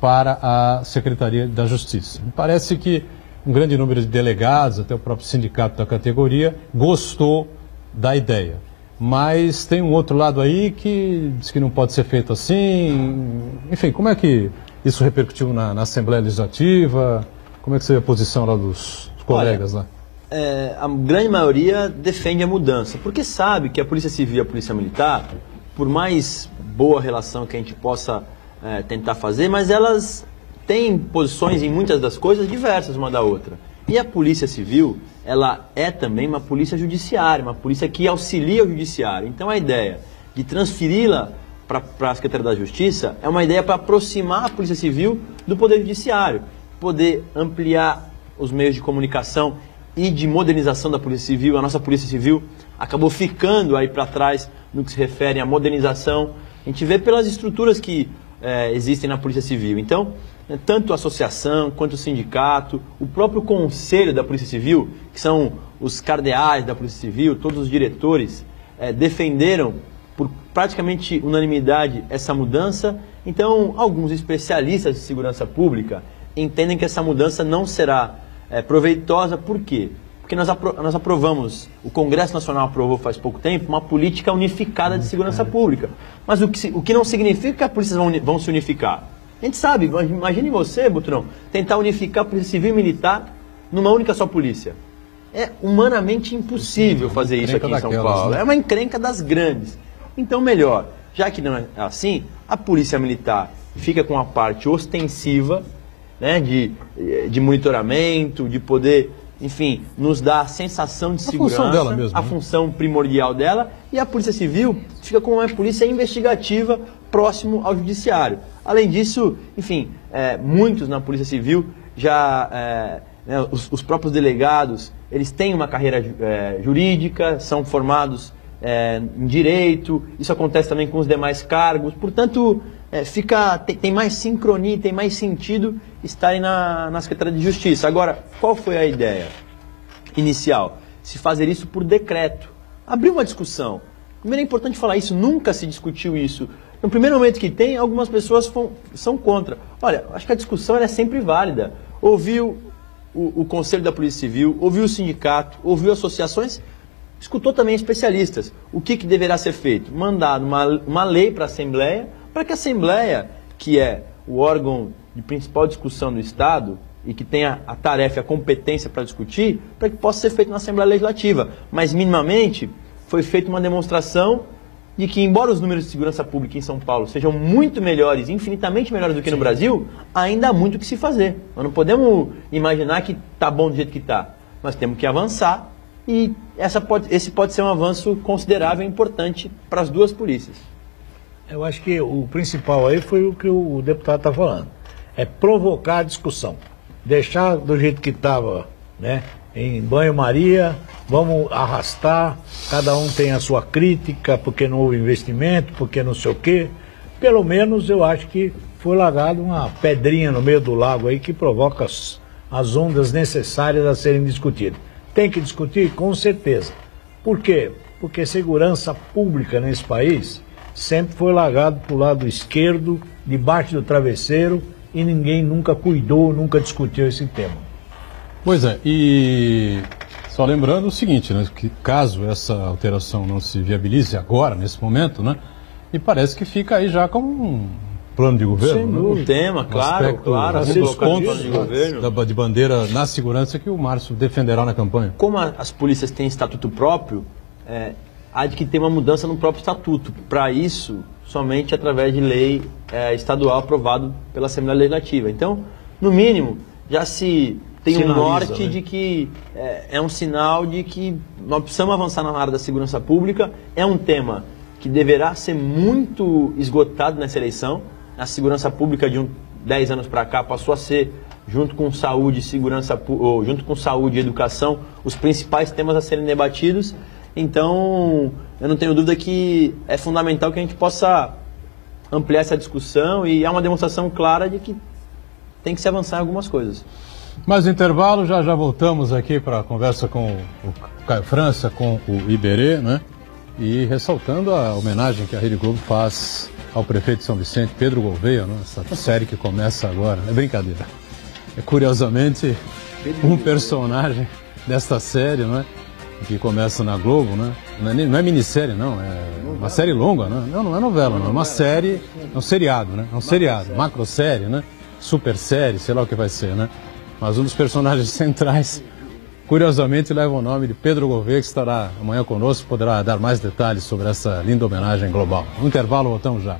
para a Secretaria da Justiça. Me parece que um grande número de delegados, até o próprio sindicato da categoria, gostou da ideia. Mas tem um outro lado aí que diz que não pode ser feito assim. Enfim, como é que isso repercutiu na Assembleia Legislativa? Como é que você vê a posição lá dos colegas lá? A grande maioria defende a mudança, porque sabe que a Polícia Civil e a Polícia Militar, por mais boa relação que a gente possa tentar fazer, mas elas têm posições em muitas das coisas diversas uma da outra. E a Polícia Civil, ela é também uma polícia judiciária, uma polícia que auxilia o judiciário. Então a ideia de transferi-la para a Secretaria da Justiça é uma ideia para aproximar a Polícia Civil do Poder Judiciário, poder ampliar os meios de comunicação e de modernização da Polícia Civil. A nossa Polícia Civil acabou ficando aí para trás no que se refere à modernização. A gente vê pelas estruturas que existem na Polícia Civil. Então, tanto a associação quanto o sindicato, o próprio conselho da Polícia Civil, que são os cardeais da Polícia Civil, todos os diretores, defenderam por praticamente unanimidade essa mudança. Então, alguns especialistas de segurança pública entendem que essa mudança não será proveitosa. Por quê? Porque nós aprovamos, o Congresso Nacional aprovou faz pouco tempo, uma política unificada de segurança pública. Mas o que não significa que as polícias vão se unificar. A gente sabe, imagine você, Butrão, tentar unificar a Polícia Civil e Militar numa única só polícia. É humanamente impossível fazer isso aqui em São Paulo. Né? É uma encrenca das grandes. Então, melhor, já que não é assim, a Polícia Militar fica com a parte ostensiva, né, de monitoramento, de poder, enfim, nos dar a sensação de segurança, função dela mesmo, a função primordial dela, e a Polícia Civil fica com uma polícia investigativa próximo ao Judiciário. Além disso, enfim, muitos na Polícia Civil já, os próprios delegados, eles têm uma carreira jurídica, são formados em direito, isso acontece também com os demais cargos, portanto, tem mais sincronia, tem mais sentido estarem na Secretaria de Justiça. Agora, qual foi a ideia inicial? Se fazer isso por decreto. Abriu uma discussão. Primeiro é importante falar isso, nunca se discutiu isso. No primeiro momento que tem, algumas pessoas são contra. Olha, acho que a discussão é sempre válida. Ouviu o Conselho da Polícia Civil, ouviu o sindicato, ouviu associações, escutou também especialistas. O que deverá ser feito? Mandar uma lei para a Assembleia, para que a Assembleia, que é o órgão de principal discussão do Estado e que tem a tarefa e a competência para discutir, para que possa ser feito na Assembleia Legislativa. Mas, minimamente, foi feita uma demonstração de que, embora os números de segurança pública em São Paulo sejam muito melhores, infinitamente melhores do que no Brasil, ainda há muito o que se fazer. Nós não podemos imaginar que está bom do jeito que está. Nós temos que avançar e esse pode ser um avanço considerável e importante para as duas polícias. Eu acho que o principal aí foi o que o deputado está falando. É provocar a discussão. Deixar do jeito que estava, né? Em banho-maria, vamos arrastar, cada um tem a sua crítica, porque não houve investimento, porque não sei o quê. Pelo menos eu acho que foi largado uma pedrinha no meio do lago aí que provoca as ondas necessárias a serem discutidas. Tem que discutir? Com certeza. Por quê? Porque segurança pública nesse país sempre foi largado para o lado esquerdo, debaixo do travesseiro, e ninguém nunca cuidou, nunca discutiu esse tema. Pois é, e só lembrando o seguinte, né, que caso essa alteração não se viabilize agora, nesse momento, né, e parece que fica aí já como um plano de governo. Um tema, claro, os pontos de bandeira na segurança que o Márcio defenderá na campanha. Como as polícias têm estatuto próprio, há de que ter uma mudança no próprio estatuto. Para isso, somente através de lei estadual aprovado pela Assembleia Legislativa. Então, no mínimo, já se tem um norte, né, de que é um sinal de que nós precisamos avançar na área da segurança pública. É um tema que deverá ser muito esgotado nessa eleição. A segurança pública de 10 anos para cá passou a ser, junto com saúde e educação, os principais temas a serem debatidos. Então, eu não tenho dúvida que é fundamental que a gente possa ampliar essa discussão e há uma demonstração clara de que tem que se avançar em algumas coisas. Mais intervalo, já voltamos aqui para a conversa com o Caio França, com o Iberê, né? E ressaltando a homenagem que a Rede Globo faz ao prefeito de São Vicente, Pedro Gouveia, né? Essa série que começa agora. É brincadeira. É curiosamente um personagem desta série, não é? Que começa na Globo, né? Não é minissérie, não. É uma série longa, né? Não é novela, não. É uma série, é um seriado, né? É um seriado, macro-série, né? Super série, sei lá o que vai ser, né? Mas um dos personagens centrais, curiosamente, leva o nome de Pedro Gouveia, que estará amanhã conosco, poderá dar mais detalhes sobre essa linda homenagem global. No intervalo, voltamos já.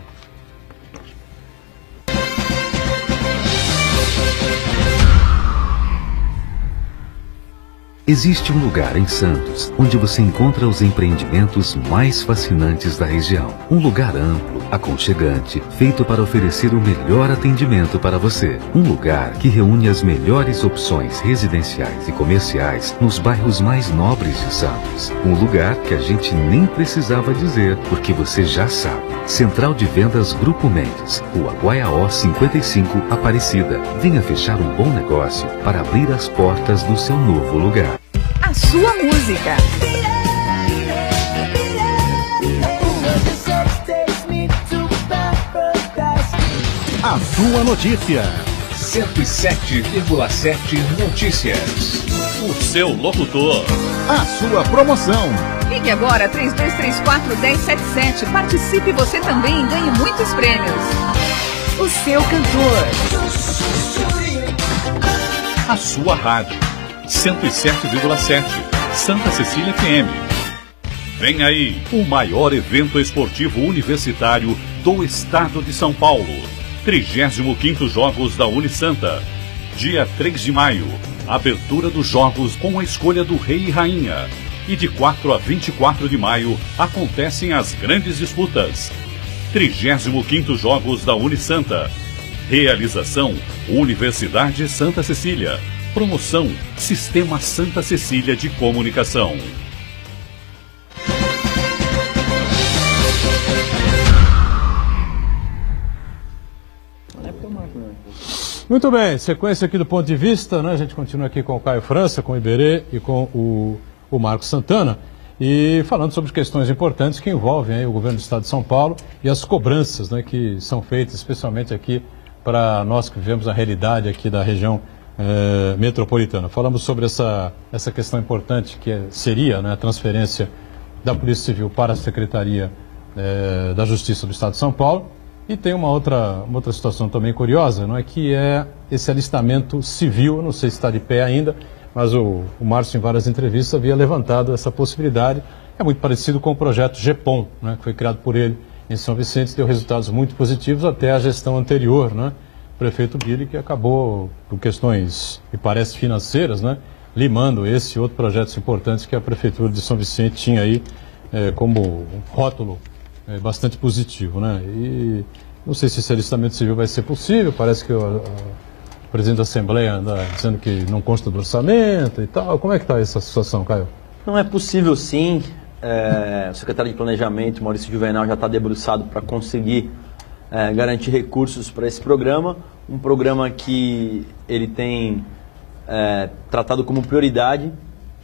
Existe um lugar em Santos onde você encontra os empreendimentos mais fascinantes da região. Um lugar amplo, aconchegante, feito para oferecer o melhor atendimento para você. Um lugar que reúne as melhores opções residenciais e comerciais nos bairros mais nobres de Santos. Um lugar que a gente nem precisava dizer, porque você já sabe. Central de Vendas Grupo Mendes, Rua Guaiaó 55, Aparecida. Venha fechar um bom negócio para abrir as portas do seu novo lugar. A sua música. A sua notícia. 107,7 Notícias. O seu locutor. A sua promoção. Ligue agora 3234-1077. Participe você também e ganhe muitos prêmios. O seu cantor. A sua rádio. 107,7 Santa Cecília FM. Vem aí o maior evento esportivo universitário do estado de São Paulo. 35º Jogos da Unisanta. Dia 3 de maio. Abertura dos jogos com a escolha do Rei e Rainha. E de 4 a 24 de maio acontecem as grandes disputas. 35º Jogos da Unisanta. Realização Universidade Santa Cecília. Promoção Sistema Santa Cecília de Comunicação. Muito bem, sequência aqui do ponto de vista, né? A gente continua aqui com o Caio França, com o Iberê e com o Marcos Santana, e falando sobre questões importantes que envolvem aí o governo do estado de São Paulo e as cobranças, né, que são feitas especialmente aqui para nós que vivemos a realidade aqui da região metropolitana. Falamos sobre essa questão importante que seria, né, a transferência da Polícia Civil para a Secretaria da Justiça do Estado de São Paulo. E tem uma outra situação também curiosa, não é, que é esse alistamento civil. Eu não sei se está de pé ainda, mas o Márcio, em várias entrevistas, havia levantado essa possibilidade. É muito parecido com o projeto GEPOM, né, que foi criado por ele em São Vicente, deu resultados muito positivos até a gestão anterior, né, o prefeito Billy, que acabou, por questões, me parece, financeiras, né, limando esse e outros projetos importantes que a Prefeitura de São Vicente tinha aí como um rótulo bastante positivo, né? E não sei se esse alistamento civil vai ser possível, parece que o presidente da Assembleia anda dizendo que não consta do orçamento e tal. Como é que está essa situação, Caio? Não é possível, sim. O secretário de Planejamento, Maurício Juvenal, já está debruçado para conseguir garantir recursos para esse programa. Um programa que ele tem tratado como prioridade,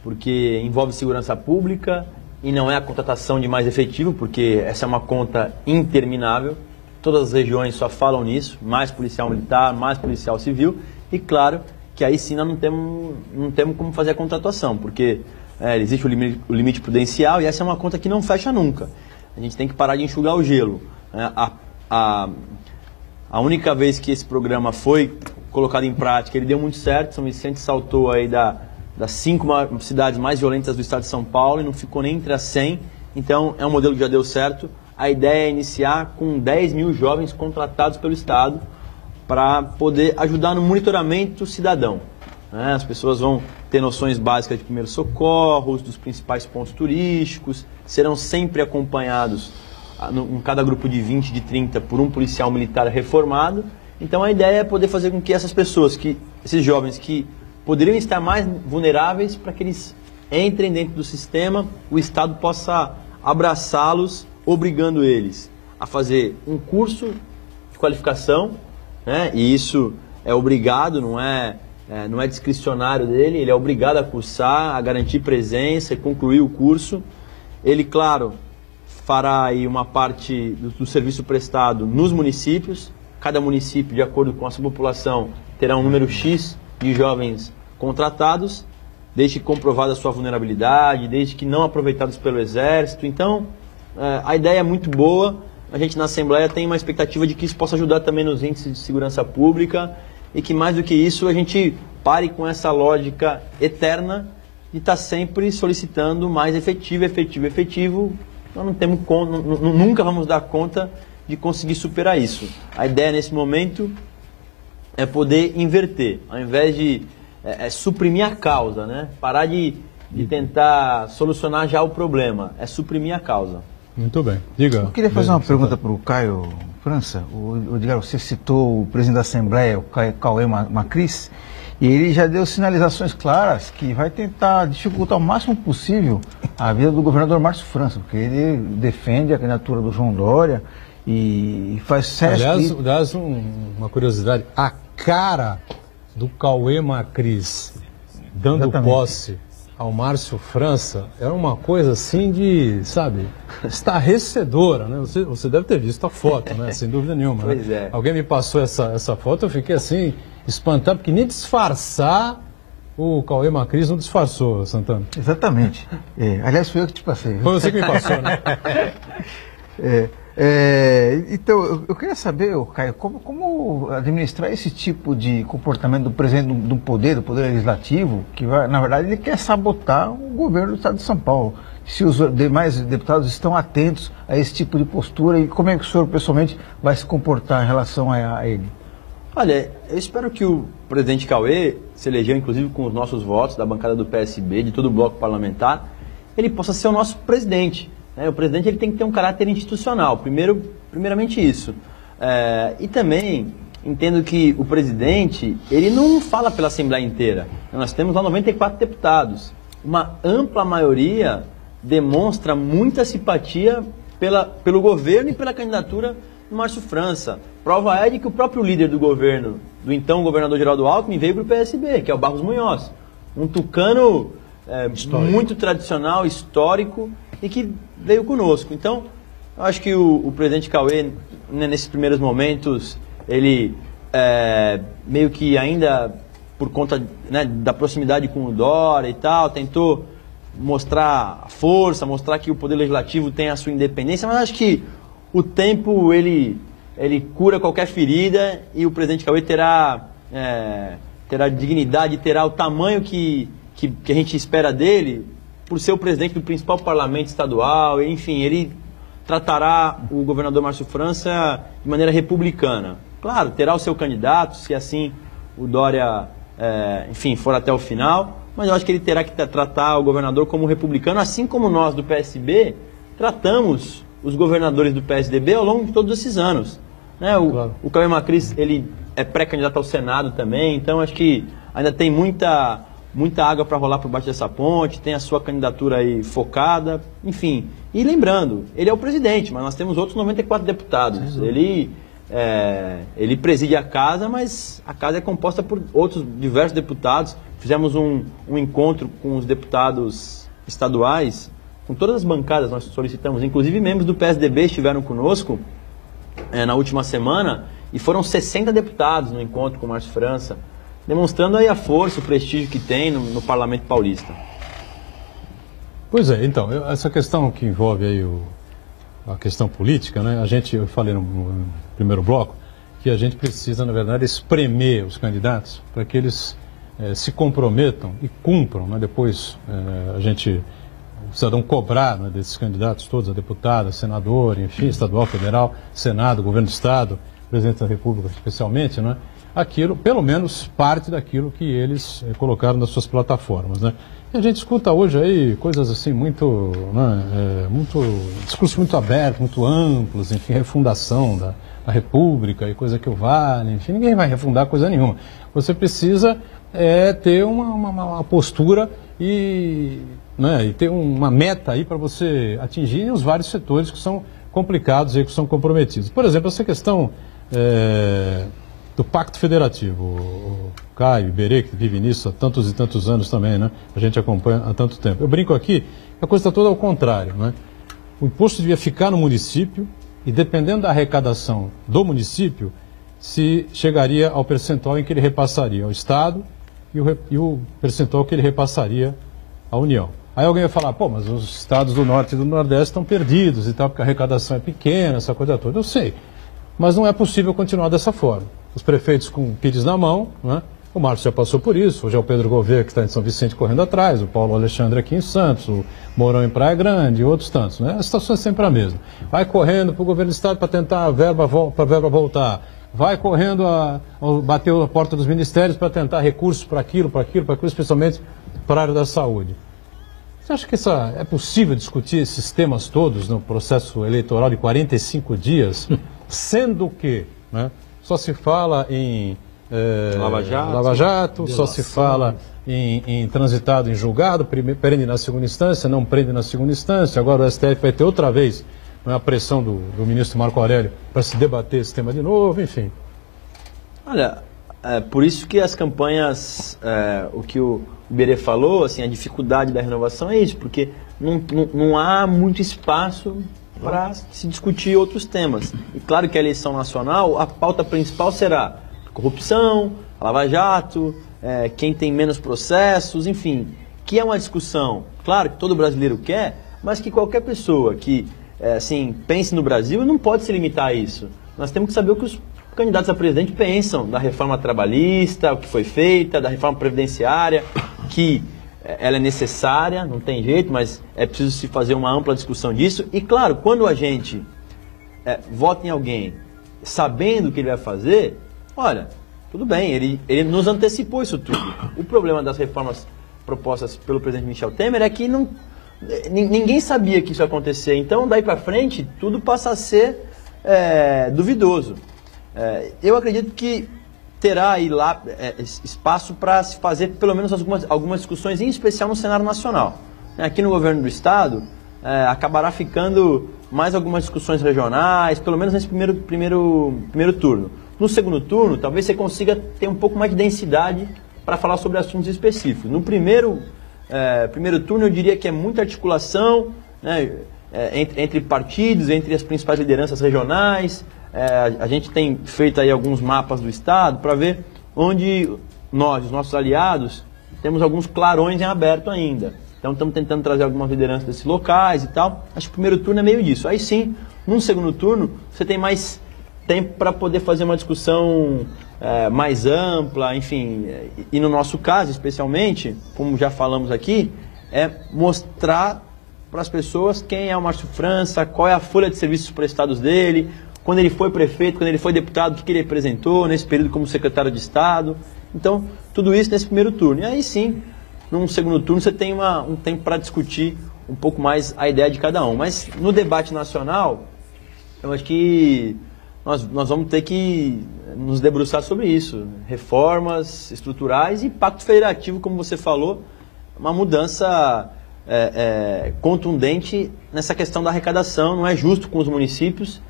porque envolve segurança pública e não é a contratação de mais efetivo, porque essa é uma conta interminável. Todas as regiões só falam nisso, mais policial militar, mais policial civil, e claro que aí sim nós não temos como fazer a contratação, porque existe o limite prudencial e essa é uma conta que não fecha nunca. A gente tem que parar de enxugar o gelo. A única vez que esse programa foi colocado em prática, ele deu muito certo. São Vicente saltou aí das 5 cidades mais violentas do estado de São Paulo e não ficou nem entre as 100. Então, é um modelo que já deu certo. A ideia é iniciar com 10 mil jovens contratados pelo Estado para poder ajudar no monitoramento cidadão. As pessoas vão ter noções básicas de primeiros socorros, dos principais pontos turísticos, serão sempre acompanhados, em cada grupo de 20, de 30, por um policial militar reformado. Então, a ideia é poder fazer com que essas pessoas, esses jovens que poderiam estar mais vulneráveis, para que eles entrem dentro do sistema, o Estado possa abraçá-los, obrigando eles a fazer um curso de qualificação, né? E isso é obrigado, não é discricionário dele, ele é obrigado a cursar, a garantir presença e concluir o curso. Ele, claro, fará aí uma parte do serviço prestado nos municípios. Cada município, de acordo com a sua população, terá um número X de jovens contratados, desde que comprovada a sua vulnerabilidade, desde que não aproveitados pelo Exército. Então, a ideia é muito boa. A gente na Assembleia tem uma expectativa de que isso possa ajudar também nos índices de segurança pública e que, mais do que isso, a gente pare com essa lógica eterna de estar sempre solicitando mais efetivo. Nós nunca vamos dar conta de conseguir superar isso. A ideia nesse momento é poder inverter, ao invés de suprimir a causa, né? Parar de tentar solucionar já o problema, é suprimir a causa. Muito bem. Diga. Eu queria fazer uma pergunta para o Caio França. Edgar, você citou o presidente da Assembleia, o Cauê Macris, e ele já deu sinalizações claras que vai tentar dificultar o máximo possível a vida do governador Márcio França, porque ele defende a candidatura do João Dória e faz certo. Aliás, uma curiosidade, a cara do Cauê Macris dando Exatamente. Posse ao Márcio França era uma coisa assim de, sabe, estarrecedora, né? Você deve ter visto a foto, né? Sem dúvida nenhuma. Pois né? é. Alguém me passou essa foto, eu fiquei assim, espantado, porque nem disfarçar o Cauê Macris não disfarçou, Santana. Exatamente. Aliás, foi eu que te passei. Foi você que me passou, né? Então, eu queria saber, Caio, como administrar esse tipo de comportamento do presidente do Poder Legislativo, que na verdade ele quer sabotar o governo do Estado de São Paulo. Se os demais deputados estão atentos a esse tipo de postura e como é que o senhor pessoalmente vai se comportar em relação a ele? Olha, eu espero que o presidente Cauê, se elegeu inclusive com os nossos votos, da bancada do PSB, de todo o bloco parlamentar, ele possa ser o nosso presidente. O presidente ele tem que ter um caráter institucional, primeiramente isso. E também entendo que o presidente, ele não fala pela Assembleia inteira. Nós temos lá 94 deputados. Uma ampla maioria demonstra muita simpatia pelo governo e pela candidatura do Márcio França. Prova é de que o próprio líder do governo, do então governador Geraldo Alckmin, veio para o PSB, que é o Barros Munhoz. Um tucano muito tradicional, histórico, e que veio conosco. Então, eu acho que o presidente Cauê, nesses primeiros momentos, ele meio que ainda por conta, né, da proximidade com o Dória e tal, tentou mostrar força, mostrar que o Poder Legislativo tem a sua independência, mas acho que o tempo, ele cura qualquer ferida e o presidente Cauê terá dignidade, terá o tamanho que a gente espera dele, por ser o presidente do principal parlamento estadual, enfim, ele tratará o governador Márcio França de maneira republicana. Claro, terá o seu candidato, se assim o Dória, enfim, for até o final, mas eu acho que ele terá que tratar o governador como republicano, assim como nós do PSB tratamos os governadores do PSDB ao longo de todos esses anos. Né? O Cauê Macris, ele é pré-candidato ao Senado também, então acho que ainda tem muita água para rolar por baixo dessa ponte, tem a sua candidatura aí focada, enfim. E lembrando, ele é o presidente, mas nós temos outros 94 deputados. Ele preside a casa, mas a casa é composta por outros diversos deputados. Fizemos um encontro com os deputados estaduais, com todas as bancadas nós solicitamos, inclusive membros do PSDB estiveram conosco na última semana, e foram 60 deputados no encontro com o Márcio França, demonstrando aí a força, o prestígio que tem no Parlamento Paulista. Pois é, então, essa questão que envolve aí a questão política, né? Eu falei no primeiro bloco, que a gente precisa, na verdade, espremer os candidatos para que eles se comprometam e cumpram, né? Depois o cidadão cobrar, né, desses candidatos todos, a deputada, senador, enfim, estadual, federal, Senado, governo do Estado, presidente da República especialmente, né? Aquilo, pelo menos parte daquilo que eles colocaram nas suas plataformas, né? E a gente escuta hoje aí coisas assim muito, né, discursos muito abertos, muito amplos, enfim, refundação da República e coisa que o vale, enfim, ninguém vai refundar coisa nenhuma. Você precisa ter uma postura e ter uma meta aí para você atingir os vários setores que são complicados e que são comprometidos. Por exemplo, essa questão do Pacto Federativo, o Caio, Iberê, que vive nisso há tantos e tantos anos também, né? A gente acompanha há tanto tempo. Eu brinco aqui, a coisa está toda ao contrário, né? O imposto devia ficar no município e, dependendo da arrecadação do município, se chegaria ao percentual em que ele repassaria ao Estado e o percentual que ele repassaria à União. Aí alguém vai falar, pô, mas os estados do Norte e do Nordeste estão perdidos e tal, porque a arrecadação é pequena, essa coisa toda. Eu sei, mas não é possível continuar dessa forma. Os prefeitos com o pires na mão, né? O Márcio já passou por isso, hoje é o Pedro Gouveia que está em São Vicente correndo atrás, o Paulo Alexandre aqui em Santos, o Mourão em Praia Grande e outros tantos, né? A situação é sempre a mesma. Vai correndo para o governo do Estado para tentar a verba voltar. Vai correndo bater a porta dos ministérios para tentar recursos para aquilo, especialmente para a área da saúde. Você acha que é possível discutir esses temas todos no processo eleitoral de 45 dias, sendo que, né, só se fala em Lava Jato, só se fala em transitado em julgado, prende na segunda instância, não prende na segunda instância, agora o STF vai ter outra vez a pressão do ministro Marco Aurélio para se debater esse tema de novo, enfim. Olha, por isso que as campanhas, o que o Iberê falou, assim, a dificuldade da renovação é isso, porque não há muito espaço para se discutir outros temas. E claro que a eleição nacional, a pauta principal será corrupção, Lava Jato, quem tem menos processos, enfim, que é uma discussão, claro que todo brasileiro quer, mas que qualquer pessoa que pense no Brasil não pode se limitar a isso. Nós temos que saber o que os candidatos a presidente pensam da reforma trabalhista, o que foi feita, da reforma previdenciária, que ela é necessária, não tem jeito, mas é preciso se fazer uma ampla discussão disso. E claro, quando a gente vota em alguém sabendo o que ele vai fazer, olha, tudo bem, ele nos antecipou isso tudo. O problema das reformas propostas pelo presidente Michel Temer é que ninguém sabia que isso ia acontecer. Então, daí para frente, tudo passa a ser duvidoso. Eu acredito que terá aí lá espaço para se fazer pelo menos algumas discussões, em especial no cenário nacional. Aqui no governo do Estado, acabará ficando mais algumas discussões regionais, pelo menos nesse primeiro turno. No segundo turno, talvez você consiga ter um pouco mais de densidade para falar sobre assuntos específicos. No primeiro turno, eu diria que é muita articulação, né, entre partidos, entre as principais lideranças regionais. A gente tem feito aí alguns mapas do Estado para ver onde nós, os nossos aliados, temos alguns clarões em aberto ainda. Então estamos tentando trazer algumas lideranças desses locais e tal. Acho que o primeiro turno é meio disso. Aí sim, num segundo turno, você tem mais tempo para poder fazer uma discussão mais ampla, enfim. E no nosso caso, especialmente, como já falamos aqui, é mostrar para as pessoas quem é o Márcio França, qual é a folha de serviços prestados dele, quando ele foi prefeito, quando ele foi deputado, o que ele representou nesse período como secretário de Estado. Então, tudo isso nesse primeiro turno. E aí sim, num segundo turno, você tem um tempo para discutir um pouco mais a ideia de cada um. Mas no debate nacional, eu acho que nós vamos ter que nos debruçar sobre isso. Reformas estruturais e pacto federativo, como você falou, uma mudança contundente nessa questão da arrecadação. Não é justo com os municípios,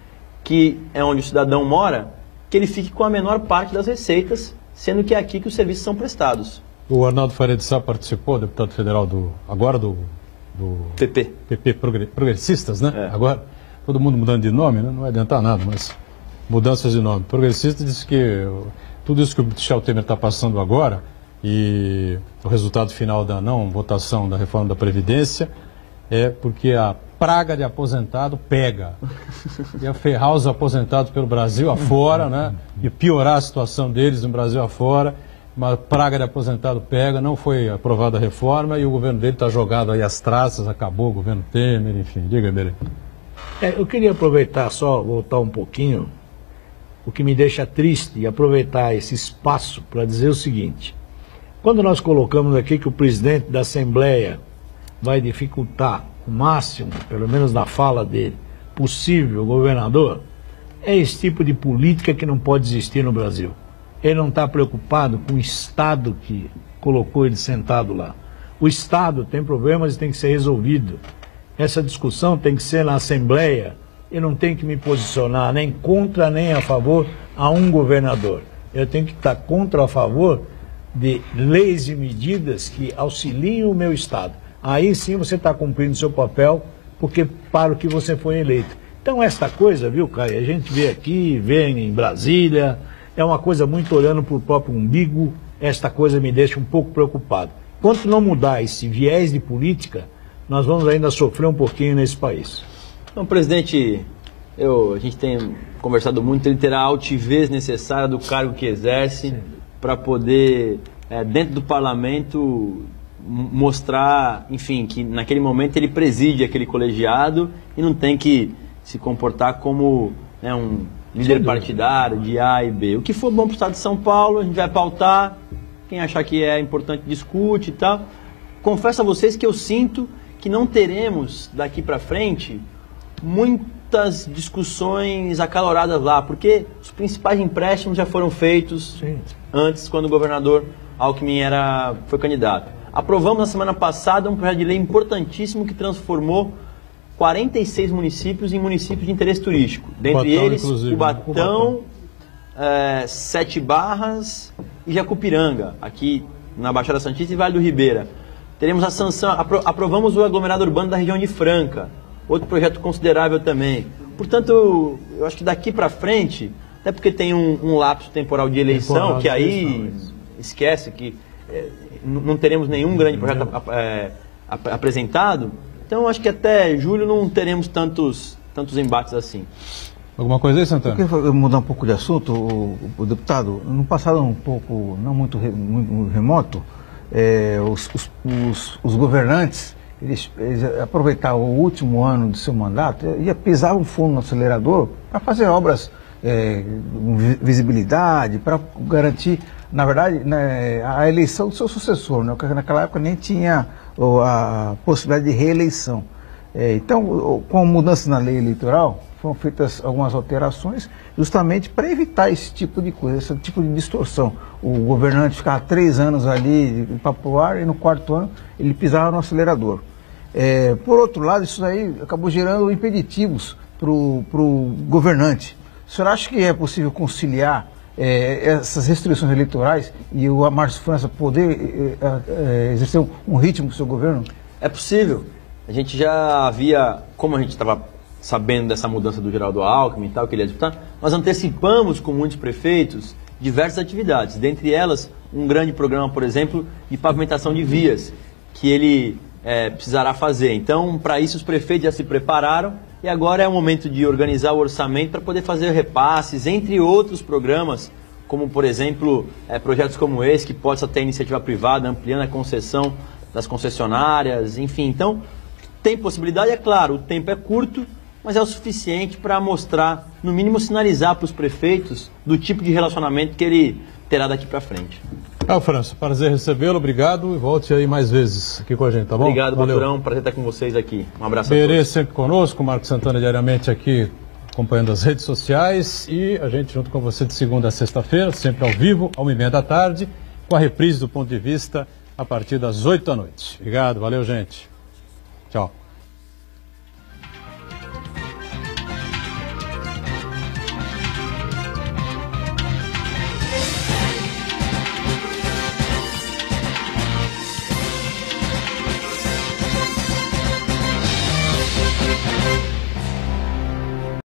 que é onde o cidadão mora, que ele fique com a menor parte das receitas, sendo que é aqui que os serviços são prestados. O Arnaldo Faria de Sá participou, deputado federal do PP Progressistas, né? Agora, todo mundo mudando de nome, né? Não vai adiantar nada, mas mudanças de nome. Progressista disse que tudo isso que o Michel Temer está passando agora e o resultado final da não votação da reforma da Previdência é porque a praga de aposentado pega. Ia ferrar os aposentados pelo Brasil afora, né? E piorar a situação deles no Brasil afora. Uma praga de aposentado pega, não foi aprovada a reforma e o governo dele está jogado aí às traças, acabou o governo Temer, enfim. Diga, Berê. Eu queria aproveitar só, voltar um pouquinho, o que me deixa triste, e aproveitar esse espaço para dizer o seguinte. Quando nós colocamos aqui que o presidente da Assembleia vai dificultar o máximo, pelo menos na fala dele, possível o governador, é esse tipo de política que não pode existir no Brasil. Ele não está preocupado com o Estado que colocou ele sentado lá. O Estado tem problemas e tem que ser resolvido. Essa discussão tem que ser na Assembleia. Eu não tenho que me posicionar nem contra nem a favor a um governador. Eu tenho que estar contra ou a favor de leis e medidas que auxiliem o meu Estado. Aí sim você está cumprindo seu papel, porque para o que você foi eleito. Então esta coisa, viu, Caio, a gente vê aqui, vê em Brasília, é uma coisa muito olhando para o próprio umbigo, esta coisa me deixa um pouco preocupado. Enquanto não mudar esse viés de política, nós vamos ainda sofrer um pouquinho nesse país. Então, presidente, a gente tem conversado muito, ele terá a altivez necessária do cargo que exerce para poder, dentro do parlamento, mostrar, enfim, que naquele momento ele preside aquele colegiado e não tem que se comportar como um líder partidário de A e B. O que for bom para o Estado de São Paulo, a gente vai pautar, quem achar que é importante discute e tal. Confesso a vocês que eu sinto que não teremos daqui para frente muitas discussões acaloradas lá, porque os principais empréstimos já foram feitos antes, quando o governador Alckmin foi candidato. Aprovamos na semana passada um projeto de lei importantíssimo que transformou 46 municípios em municípios de interesse turístico. Dentre eles, Cubatão, Sete Barras e Jacupiranga, aqui na Baixada Santista e Vale do Ribeira. Teremos a sanção, aprovamos o aglomerado urbano da região de Franca, outro projeto considerável também. Portanto, eu acho que daqui para frente, até porque tem um lapso temporal de eleição, que aí esquece que não teremos nenhum grande projeto apresentado. Então, acho que até julho não teremos tantos embates assim. Alguma coisa aí, Santana? Eu queria mudar um pouco de assunto, o deputado. No passado um pouco, não muito remoto, os governantes, eles aproveitavam o último ano do seu mandato e pisavam fundo no acelerador para fazer obras com visibilidade, para garantir, na verdade, a eleição do seu sucessor, né? Porque naquela época nem tinha a possibilidade de reeleição. Então, com a mudança na lei eleitoral, foram feitas algumas alterações justamente para evitar esse tipo de coisa, esse tipo de distorção. O governante ficava 3 anos ali para pro ar e no 4º ano ele pisava no acelerador. Por outro lado, isso aí acabou gerando impeditivos para o governante. O senhor acha que é possível conciliar essas restrições eleitorais e o Márcio França poder exercer um ritmo do seu governo? É possível. A gente já havia, como a gente estava sabendo dessa mudança do Geraldo Alckmin e tal, que ele ia disputar, nós antecipamos com muitos prefeitos diversas atividades, dentre elas um grande programa, por exemplo, de pavimentação de vias, que ele precisará fazer. Então, para isso os prefeitos já se prepararam e agora é o momento de organizar o orçamento para poder fazer repasses, entre outros programas, como, por exemplo, projetos como esse, que pode ter iniciativa privada, ampliando a concessão das concessionárias, enfim. Então, tem possibilidade, é claro, o tempo é curto, mas é o suficiente para mostrar, no mínimo sinalizar para os prefeitos do tipo de relacionamento que ele terá daqui para frente. França, prazer recebê-lo, obrigado e volte aí mais vezes aqui com a gente, tá bom? Obrigado, Valeu. Boturão, prazer estar com vocês aqui. Um abraço a Berê todos. sempre conosco, Marcos Santana diariamente aqui acompanhando as redes sociais e a gente junto com você de segunda a sexta-feira, sempre ao vivo, à 1h30 da tarde, com a reprise do Ponto de Vista a partir das 8 da noite. Obrigado, valeu gente. Tchau.